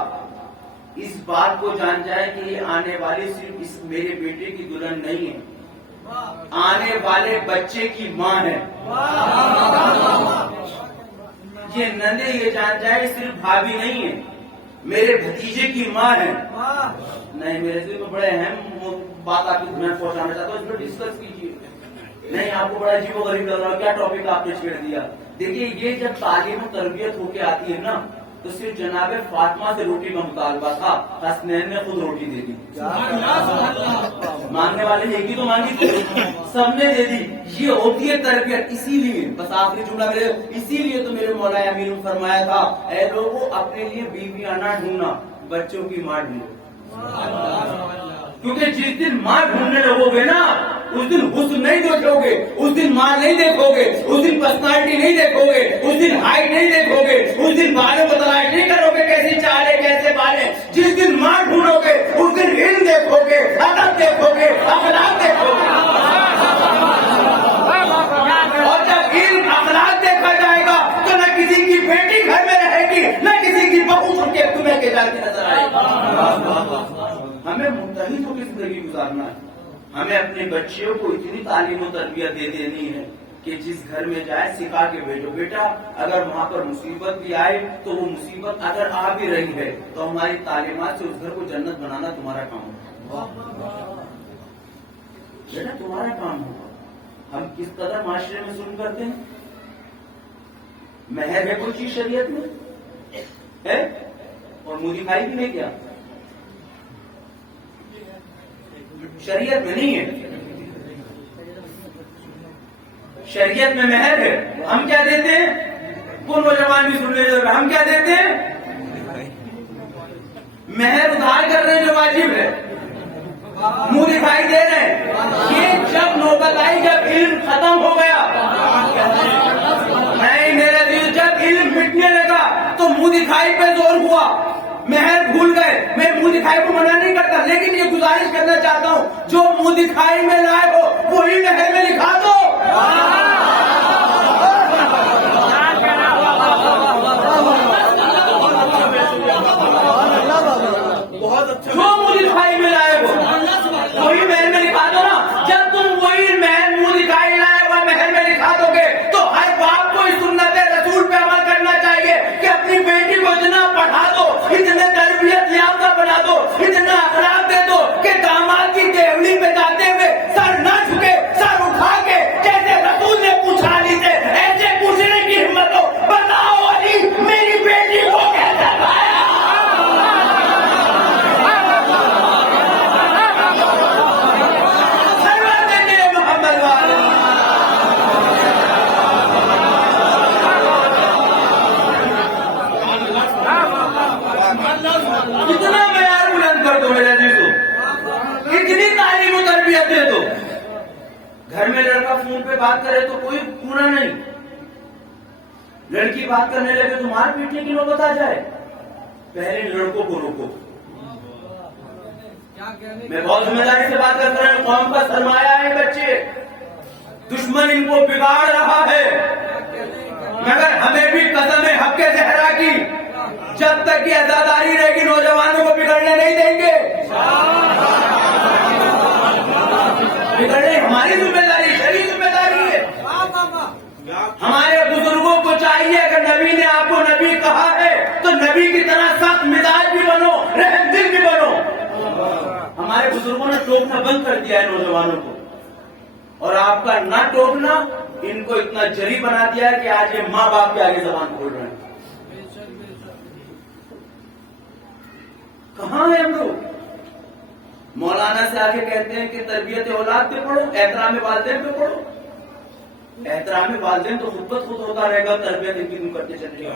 اس بات کو جان جائے کہ یہ آنے والی صرف اس میرے بیٹے کی دلہن نہیں ہے، آنے والے بچے کی ماں ہے. یہ نندے یہ جان جائے صرف بھابھی نہیں ہے، میرے بھتیجے کی ماں ہے. نہیں، میرے سے تو بڑے اہم بات آپ کی دنیا پہنچانا چاہتا ہوں، اس پر ڈسکس کیجیے. نہیں، آپ کو بڑا عجیب و غریب لگ رہا ہے، کیا ٹاپک آپ نے چھیڑ دیا. دیکھیے، یہ جب تعلیم و تربیت ہو کے آتی ہے نا تو صرف جناب فاطمہ سے روٹی کا مطالبہ تھا، حسنین نے خود روٹی دے دی. مانگنے والے ایک ہی تو مانگی تھی، سب نے دے دی. یہ ہوتی ہے تربیت. اسی لیے بس آخری جملہ میرے، اسی لیے تو میرے مولا امین نے فرمایا تھا اے لوگوں اپنے لیے بیویاں نہ ڈھونڈنا، بچوں کی ماں ڈھونڈو. کیونکہ جس دن ماں ڈھونڈنے لگو گے نا، اس دن حسن نہیں دیکھو گے، اس دن ماں نہیں دیکھو گے، اس دن پرسنالٹی نہیں دیکھو گے، اس دن ہائٹ نہیں دیکھو گے، اس دن بالوں کو تلاش نہیں کرو گے کیسے چالے کیسے بالے. جس دن ماں ڈھونڈو گے اس دن علم دیکھو گے، ادب دیکھو گے، اخلاق دیکھو گے. اور جب علم اخلاق دیکھا جائے گا تو نہ کسی کی بیٹی گھر میں رہے گی، نہ کسی کی بہو اٹھ کے تمہیں کے جاتی نظر آئے گی. ہمیں متحد ہو کے زندگی گزارنا ہے. ہمیں اپنے بچیوں کو اتنی تعلیم و تربیت دے دینی ہے کہ جس گھر میں جائے سکھا کے بھیجو. بیٹا اگر وہاں پر مصیبت بھی آئے تو وہ مصیبت اگر آ بھی رہی ہے تو ہماری تعلیمات سے اس گھر کو جنت بنانا تمہارا کام ہوگا. بیٹا تمہارا کام ہوگا. ہم کس قدر معاشرے میں ظلم کرتے ہیں. مہر ہے کوئی چیز شریعت میں ہے اور منہ دکھائی بھی نہیں کیا شریعت میں نہیں ہے. شریعت میں مہر ہے. ہم کیا دیتے ہیں؟ وہ نوجوان بھی سن لے. ہم کیا دیتے ہیں؟ مہر ادھار کر رہے ہیں جو واجب ہے، منہ دکھائی دے رہے ہیں. یہ جب نوبت آئی جب علم ختم ہو گیا، نہیں میرے دل جب علم مٹنے لگا تو منہ دکھائی پہ زور ہوا، مہر بھول گئے. میں منہ دکھائی کو منع نہیں کرتا، لیکن یہ گزارش کرنا چاہتا ہوں جو منہ دکھائی میں لائے ہو وہی مہر میں لکھا دو. جو منہ دکھائی میں لائے ہو وہی مہر میں لکھا دو نا. جب تم وہی مہر منہ دکھائی لائے ہوا مہر میں لکھا دو گے تو ہر باپ کو اس سنت رسول پہ عمل کرنا چاہیے کہ اپنی بیٹی کو اتنا پڑھا دو، اتنے تربیت یافتہ بنا دو، اتنا اخلاق دے دو کہ داماد کی دیولی پہ جاتے ہوئے سر نہ جھکے، سر اٹھا کے جیسے رسول نے پوچھا علی سے ایسے پوچھنے کی ہمت ہو. بتاؤ علی میری بیٹی کو کیسے پایا. کتنا معیار بلند کر دو میرے عزیزو، اتنی تعلیم و تربیت دے دو. گھر میں لڑکا فون پہ بات کرے تو کوئی پورا نہیں، لڑکی بات کرنے لگے تو مار پیٹنے کی نوبت آ جائے. پہلے لڑکوں کو روکو. میں بہت ذمہ داری سے بات کر رہا ہوں. قوم کا سرمایہ ہے بچے، دشمن ان کو بگاڑ رہا ہے، مگر ہمیں بھی قسم ہے حق کے زہرا کی جب تک یہ آزاداری رہے گی نوجوانوں کو بگڑنے نہیں دیں گے. بگڑنے ہماری ذمہ داری، شرعی ذمہ داری ہے. ہمارے بزرگوں کو چاہیے اگر نبی نے آپ کو نبی کہا ہے تو نبی کی طرح سخت مزاج بھی بنو، رحم دل بھی بنو. ہمارے بزرگوں نے ٹوکنا بند کر دیا ہے نوجوانوں کو، اور آپ کا نہ ٹوکنا ان کو اتنا جری بنا دیا ہے کہ آج یہ ماں باپ کے آگے زبان کھول رہے ہیں. کہاں ہے ہم لوگ؟ مولانا سے آگے کہتے ہیں کہ تربیت اولاد پہ پڑھو، احترام والدین پہ پڑھو. احترام والدین تو خود بخود ہوتا رہے گا، تربیت ان کی تم کرتے چلے گا.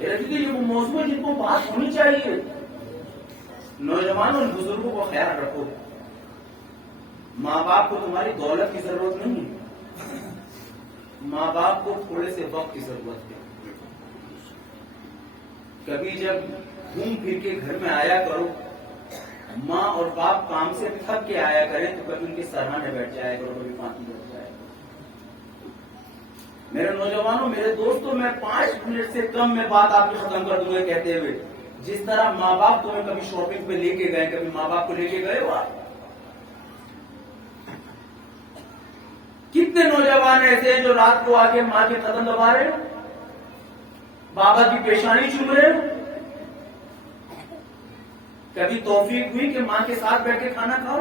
یہ وہ موضوع جن کو بات ہونی چاہیے. نوجوان اور بزرگوں کو خیال رکھو. ماں باپ کو تمہاری دولت کی ضرورت نہیں ہے، ماں باپ کو تھوڑے سے وقت کی ضرورت ہے. کبھی جب گھوم پھر کے گھر میں آیا کرو، ماں اور باپ کام سے تھک کے آیا کریں تو کبھی ان کے سرہانے بیٹھ جایا کرو، کبھی پانچ بیٹھ جایا کرو. میرے نوجوانوں، میرے دوستوں، میں 5 منٹ سے کم میں بات آپ کو ختم کر دوں گا کہتے ہوئے جس طرح ماں باپ تمہیں کبھی شاپنگ پہ لے کے گئے، کبھی ماں باپ کو لے کے گئے ہو آپ؟ کتنے نوجوان ایسے ہیں جو رات کو آ کے ماں کے قدم دبا رہے ہیں، بابا کی پیشانی چوم رہے ہیں؟ کبھی توفیق ہوئی کہ ماں کے ساتھ بیٹھ کے کھانا کھاؤ؟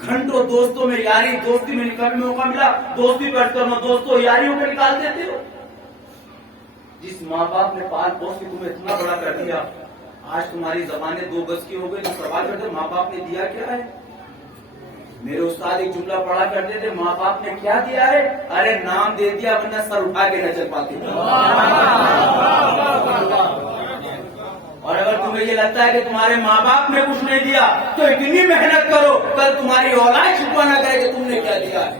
گھنٹوں دوستوں میں یاری دوستی میں کبھی موقع ملا دوستی بیٹھ کر دوستوں یاریوں پہ نکال دیتے ہو. جس ماں باپ نے پال پوس کے تمہیں اتنا بڑا کر دیا، آج تمہاری زبانیں 2 گز کی ہو گئی، تو سوال کرتے ماں باپ نے دیا کیا ہے؟ میرے استاد ایک جملہ پڑھا کرتے تھے، ماں باپ نے کیا دیا ہے؟ ارے نام دے دیا، ورنہ سر اٹھا کے نہ چل پاتے۔ اور اگر تمہیں یہ لگتا ہے کہ تمہارے ماں باپ نے کچھ نہیں دیا تو اتنی محنت کرو، کل تمہاری اولاد شکوہ نہ کرے کہ تم نے کیا دیا ہے۔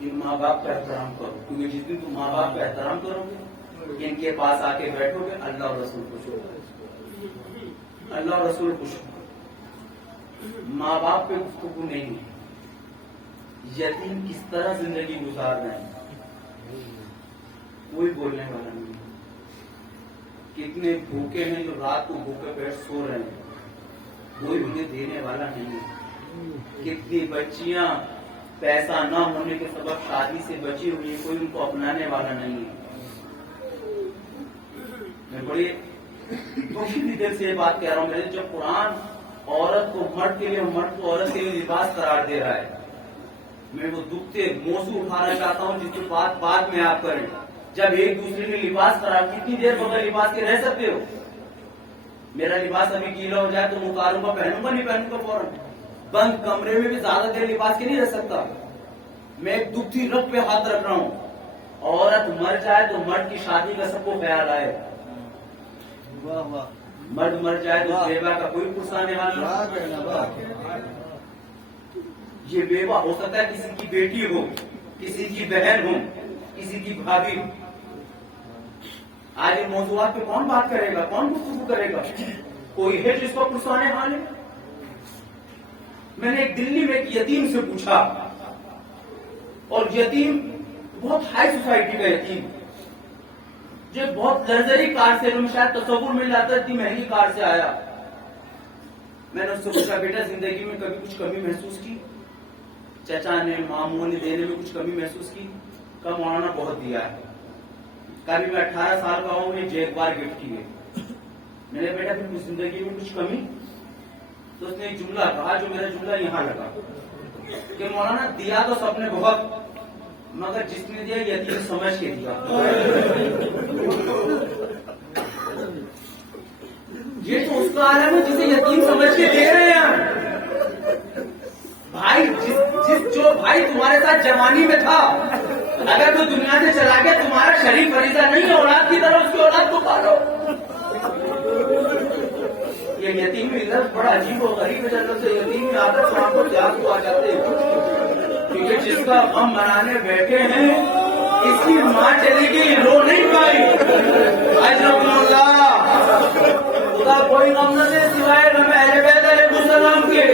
ان ماں باپ کا احترام کرو، کیونکہ جس دن تم ماں باپ کا احترام کرو گے، ان کے پاس آ کے بیٹھو گے، اللہ اور رسول خوش ہوگا، اللہ اور رسول خوش ہوگا۔ ماں باپ پہ گفتگو نہیں ہے، یتیم کس طرح زندگی گزار رہے ہیں کوئی بولنے والا نہیں ہے۔ کتنے بھوکے ہیں جو رات کو بھوکے پیٹ سو رہے ہیں، کوئی انہیں دینے والا نہیں ہے۔ کتنی بچیاں پیسہ نہ ہونے کے سبب شادی سے بچی ہوئی ہیں، کوئی ان کو اپنانے والا نہیں ہے۔ میں بڑی خوشی دل سے یہ بات کہہ رہا ہوں، میرے جب قرآن عورت کو مرد کے لیے، مرد کو عورت کے لیے لباس قرار دے رہا ہے، میں وہ دکھتے موضوع اٹھانا چاہتا ہوں جس کی بات بعد میں آپ کریں۔ جب ایک دوسرے نے لباس قرار، کتنی دیر بغیر لباس کے رہ سکتے ہو؟ میرا لباس ابھی گیلا ہو جائے تو میں اتاروں گا، پہنوں گا نہیں پہنوں گا فوراً؟ بند کمرے میں بھی زیادہ دیر لباس کے نہیں رہ سکتا۔ میں ایک دکھتی رگ پہ ہاتھ رکھ رہا ہوں، عورت مر جائے تو مرد کی شادی کا سب کو خیال آئے، مرد مر جائے تو بیوہ کا کوئی پرسانے والا نہیں۔ یہ بیوہ ہو سکتا ہے کسی کی بیٹی ہو، کسی کی بہن ہو، کسی کی بھابھی۔ آج ان موضوعات پہ کون بات کرے گا، کون گفتگو کرے گا؟ کوئی ہے جس کو پرسانے والے؟ میں نے ایک دلی میں ایک یتیم سے پوچھا، اور یتیم بہت ہائی سوسائٹی کا یتیم، جو بہت لگژری کار سے، میں شاید تصور مل جاتا ہے اتنی مہنگی کار سے آیا۔ میں نے اس سے پوچھا، بیٹا زندگی میں کبھی کچھ کمی محسوس کی؟ چچا نے، ماموں نے دینے میں کچھ کمی محسوس کی؟ کہا مولانا بہت دیا ہے۔ کبھی میں 18 سال کا ہوں، مجھے جیگوار گفٹ کی ہے۔ میں نے بیٹا پھر زندگی میں کچھ کمی؟ تو اس نے ایک جملہ کہا جو میرا جملہ یہاں لگا کہ مولانا دیا تو سب نے بہت، مگر جس نے دیا یتیم سمجھ کے دیا۔ یہ تو اس کا عالم ہے جسے یتیم سمجھ کے دے رہے ہیں بھائی۔ جو بھائی تمہارے ساتھ جوانی میں تھا، اگر تو دنیا سے چلا گیا، تمہارا شریف فریضہ نہیں ہے اولاد کی طرح اس کی اولاد کو پالو۔ یہ یتیم لفظ بڑا عجیب و غریب ہے، جب سے یتیم میں آتا تو آپ کو یاد کو آ جاتے ہیں، کیونکہ جس کا غم منانے بیٹھے ہیں اس کی ماں چلی گئی، رو نہیں پائی۔ اجرکم اللہ، خدا کوئی غم نہ دے سوائے غم اہل بیت علیہ السلام کے۔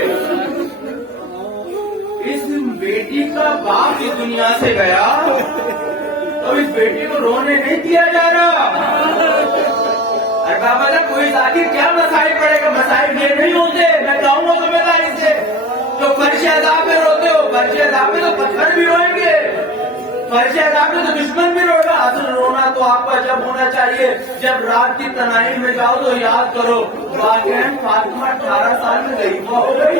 اس بیٹی کا باپ اس دنیا سے گیا تو اس بیٹی کو رونے نہیں دیا جا رہا۔ ارے بابا جب کوئی ذاکر کیا مسائل پڑے گا؟ مسائل یہ نہیں ہوتے، میں کہوں گا ذمہ داری سے، جو فرش عذاب میں روتے ہو، فرش عذاب میں تو پتھر بھی روئیں گے، فرش عذاب میں تو دشمن بھی روئے گا۔ اصل رونا تو آپ کا جب ہونا چاہیے جب رات کی تنہائی میں جاؤ تو یاد کرو واقعاً فاطمہ 18 سال میں ضعیفہ ہو گئی۔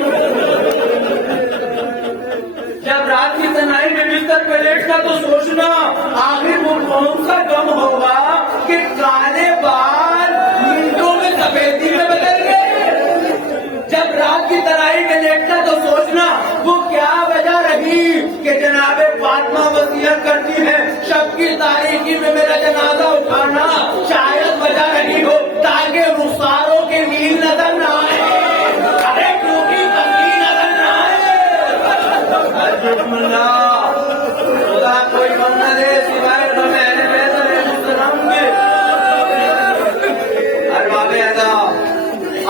جب رات کی تنہائی میں بستر پہ لیٹ کر تو سوچنا آخر وہ کون سا غم ہوگا کہ کالے بال منٹوں میں سفیدی میں بدل گئے۔ جب رات کی تنہائی میں لیٹنا تو سوچنا وہ کیا وجہ رہی کہ جناب فاطمہ وصیت کرتی ہے شب کی تاریکی میں میرا جنازہ اٹھانا، شاید وجہ رہی ہو تاکہ رخساروں کے نیل نظر نہ آئے، ارے ٹوٹی تنگی نظر نہ آئے۔ اللہ خدا کوئی غم نہ دے سوائے غم اہل بیت علیہ السلام کے۔ ارباب ادا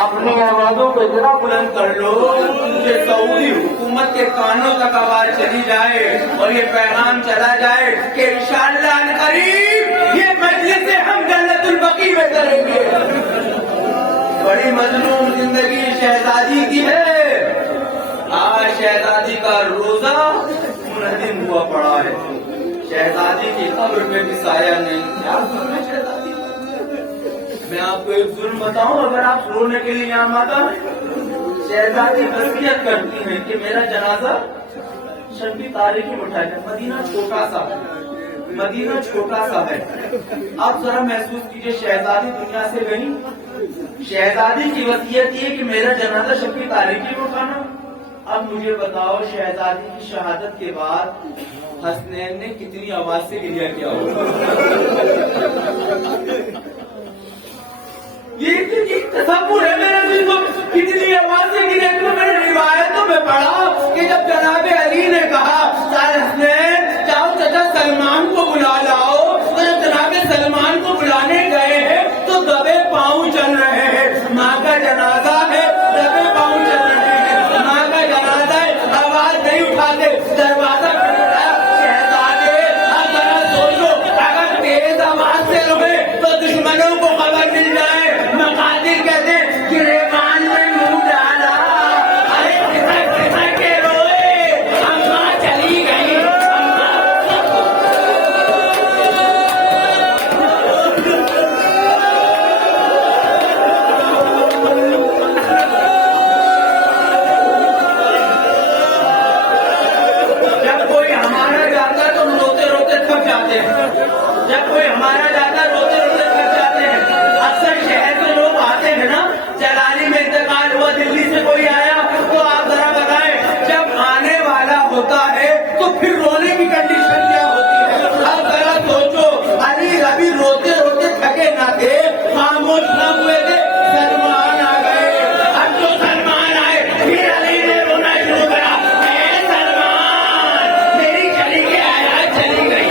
اپنی آوازوں کو اتنا بلند کر لو کہ سعودی حکومت کے کانوں تک آواز چلی جائے اور یہ پیغام چلا جائے کہ انشاءاللہ عنقریب یہ مجلس سے ہم جنت البقیع میں کریں گے۔ بڑی مظلوم زندگی شہزادی کی ہے، آج شہزادی کا روزہ منہدم ہوا پڑا ہے، شہزادی کی قبر میں بھی سایہ نہیں۔ کیا ظلم ہے شہزادی؟ میں آپ کو ایک ظلم بتاؤں، اگر آپ رونے کے لیے یہاں آتا ہے، شہزادی وصیت کرتی ہے کہ میرا جنازہ شب کی تاریکی میں اٹھایا جائے۔ مدینہ چھوٹا سا، مدینہ چھوٹا سا ہے. آپ ذرا محسوس کیجئے شہزادی دنیا سے گئی, شہزادی کی وصیت یہ کہ میرا جنازہ شب کی تاریکی میں اٹھانا. اب مجھے بتاؤ شہزادی کی شہادت کے بعد حسنین نے کتنی آواز سے گریہ کیا ہوگا؟ یہ تصور ہے میرے دل کو, کتنی آواز سے گریہ کیا. میں نے روایتوں میں پڑھا کہ جب جناب علی نے کہا حسنین جاؤ چچا سلمان کو بلا لاؤ, تو جب جناب سلمان کو بلانے گئے ہیں تو دبے پاؤں چل رہے ہیں. ماں کا جنازہ ہے, دبے پاؤں چل رہے ہیں, ماں کا جنازہ ہے, آواز نہیں اٹھاتے. دروازہ شہزادے اب ذرا سوچو, اگر تیز آواز سے روئے تو دشمنوں کو خبر مل جائے. مقاتل کہتے ہیں گریبان میں منہ ڈالا, ارے کھسک کھسک کے روئے, اماں چلی گئی. جب کوئی ہمارا جاتا ہے تو ہم روتے روتے تھک جاتے ہیں. جب کوئی ہمارا جاتا ہے روتے روتے تھک جاتے ہیں. اکثر شہر کے لوگ آتے ہیں نا, جلالی میں انتقال ہوا, دلی سے کوئی آیا, تو آپ ذرا بتائیں جب آنے والا ہوتا ہے تو پھر رونے کی کنڈیشن کیا ہوتی ہے. اب ذرا سوچو, علی ابھی روتے روتے تھکے نہ تھے, خاموش نہ ہوئے تھے, سلمان آ گئے. اب جو سلمان آئے پھر علی نے رونا شروع کرا, اے سلمان میری چلی کے آیا چلی گئی.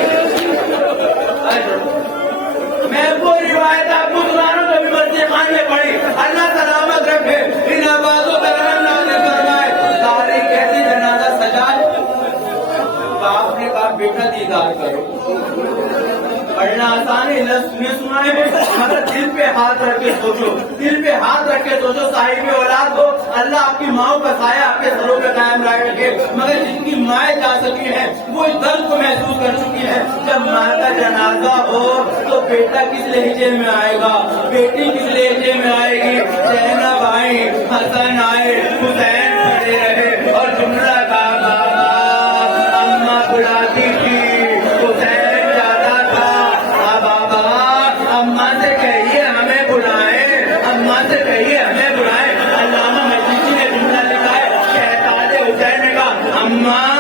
میں کوئی روایت آپ کو سنانا کبھی مسجد خان میں پڑھی, اللہ سلامت رکھے, ان آوازوں پہ رحم نازل فرمائے. تاریخ کہتی جنازہ سجا, باپ نے کہا بیٹا دیدار کرو. پڑھنا آسان ہے, لفظ سنائے ہیں, مگر دل پہ ہاتھ رکھ کے سوچو, دل پہ ہاتھ رکھ کے سوچو. صاحب اولاد ہو, اللہ آپ کی ماؤں کا سایہ آپ کے سروں پہ قائم رکھے, مگر جن کی مائیں جا سکی ہیں وہ اس درد کو محسوس کر چکی ہے. جب ماں کا جنازہ ہو تو بیٹا کس لہجے میں آئے گا, بیٹی کس لہجے میں آئے گی. زینب آئی, حسن آئے, حسین کھڑے رہے اور جملہ کا بابا اماں بلاتی تھی, حسین جاتا تھا. بابا اماں سے کہیے ہمیں بلائیں, اماں سے کہیے ہمیں بلائیں. علامہ مجلسی نے جملہ لکھا ہے, شہزادے حسین نے کہا اماں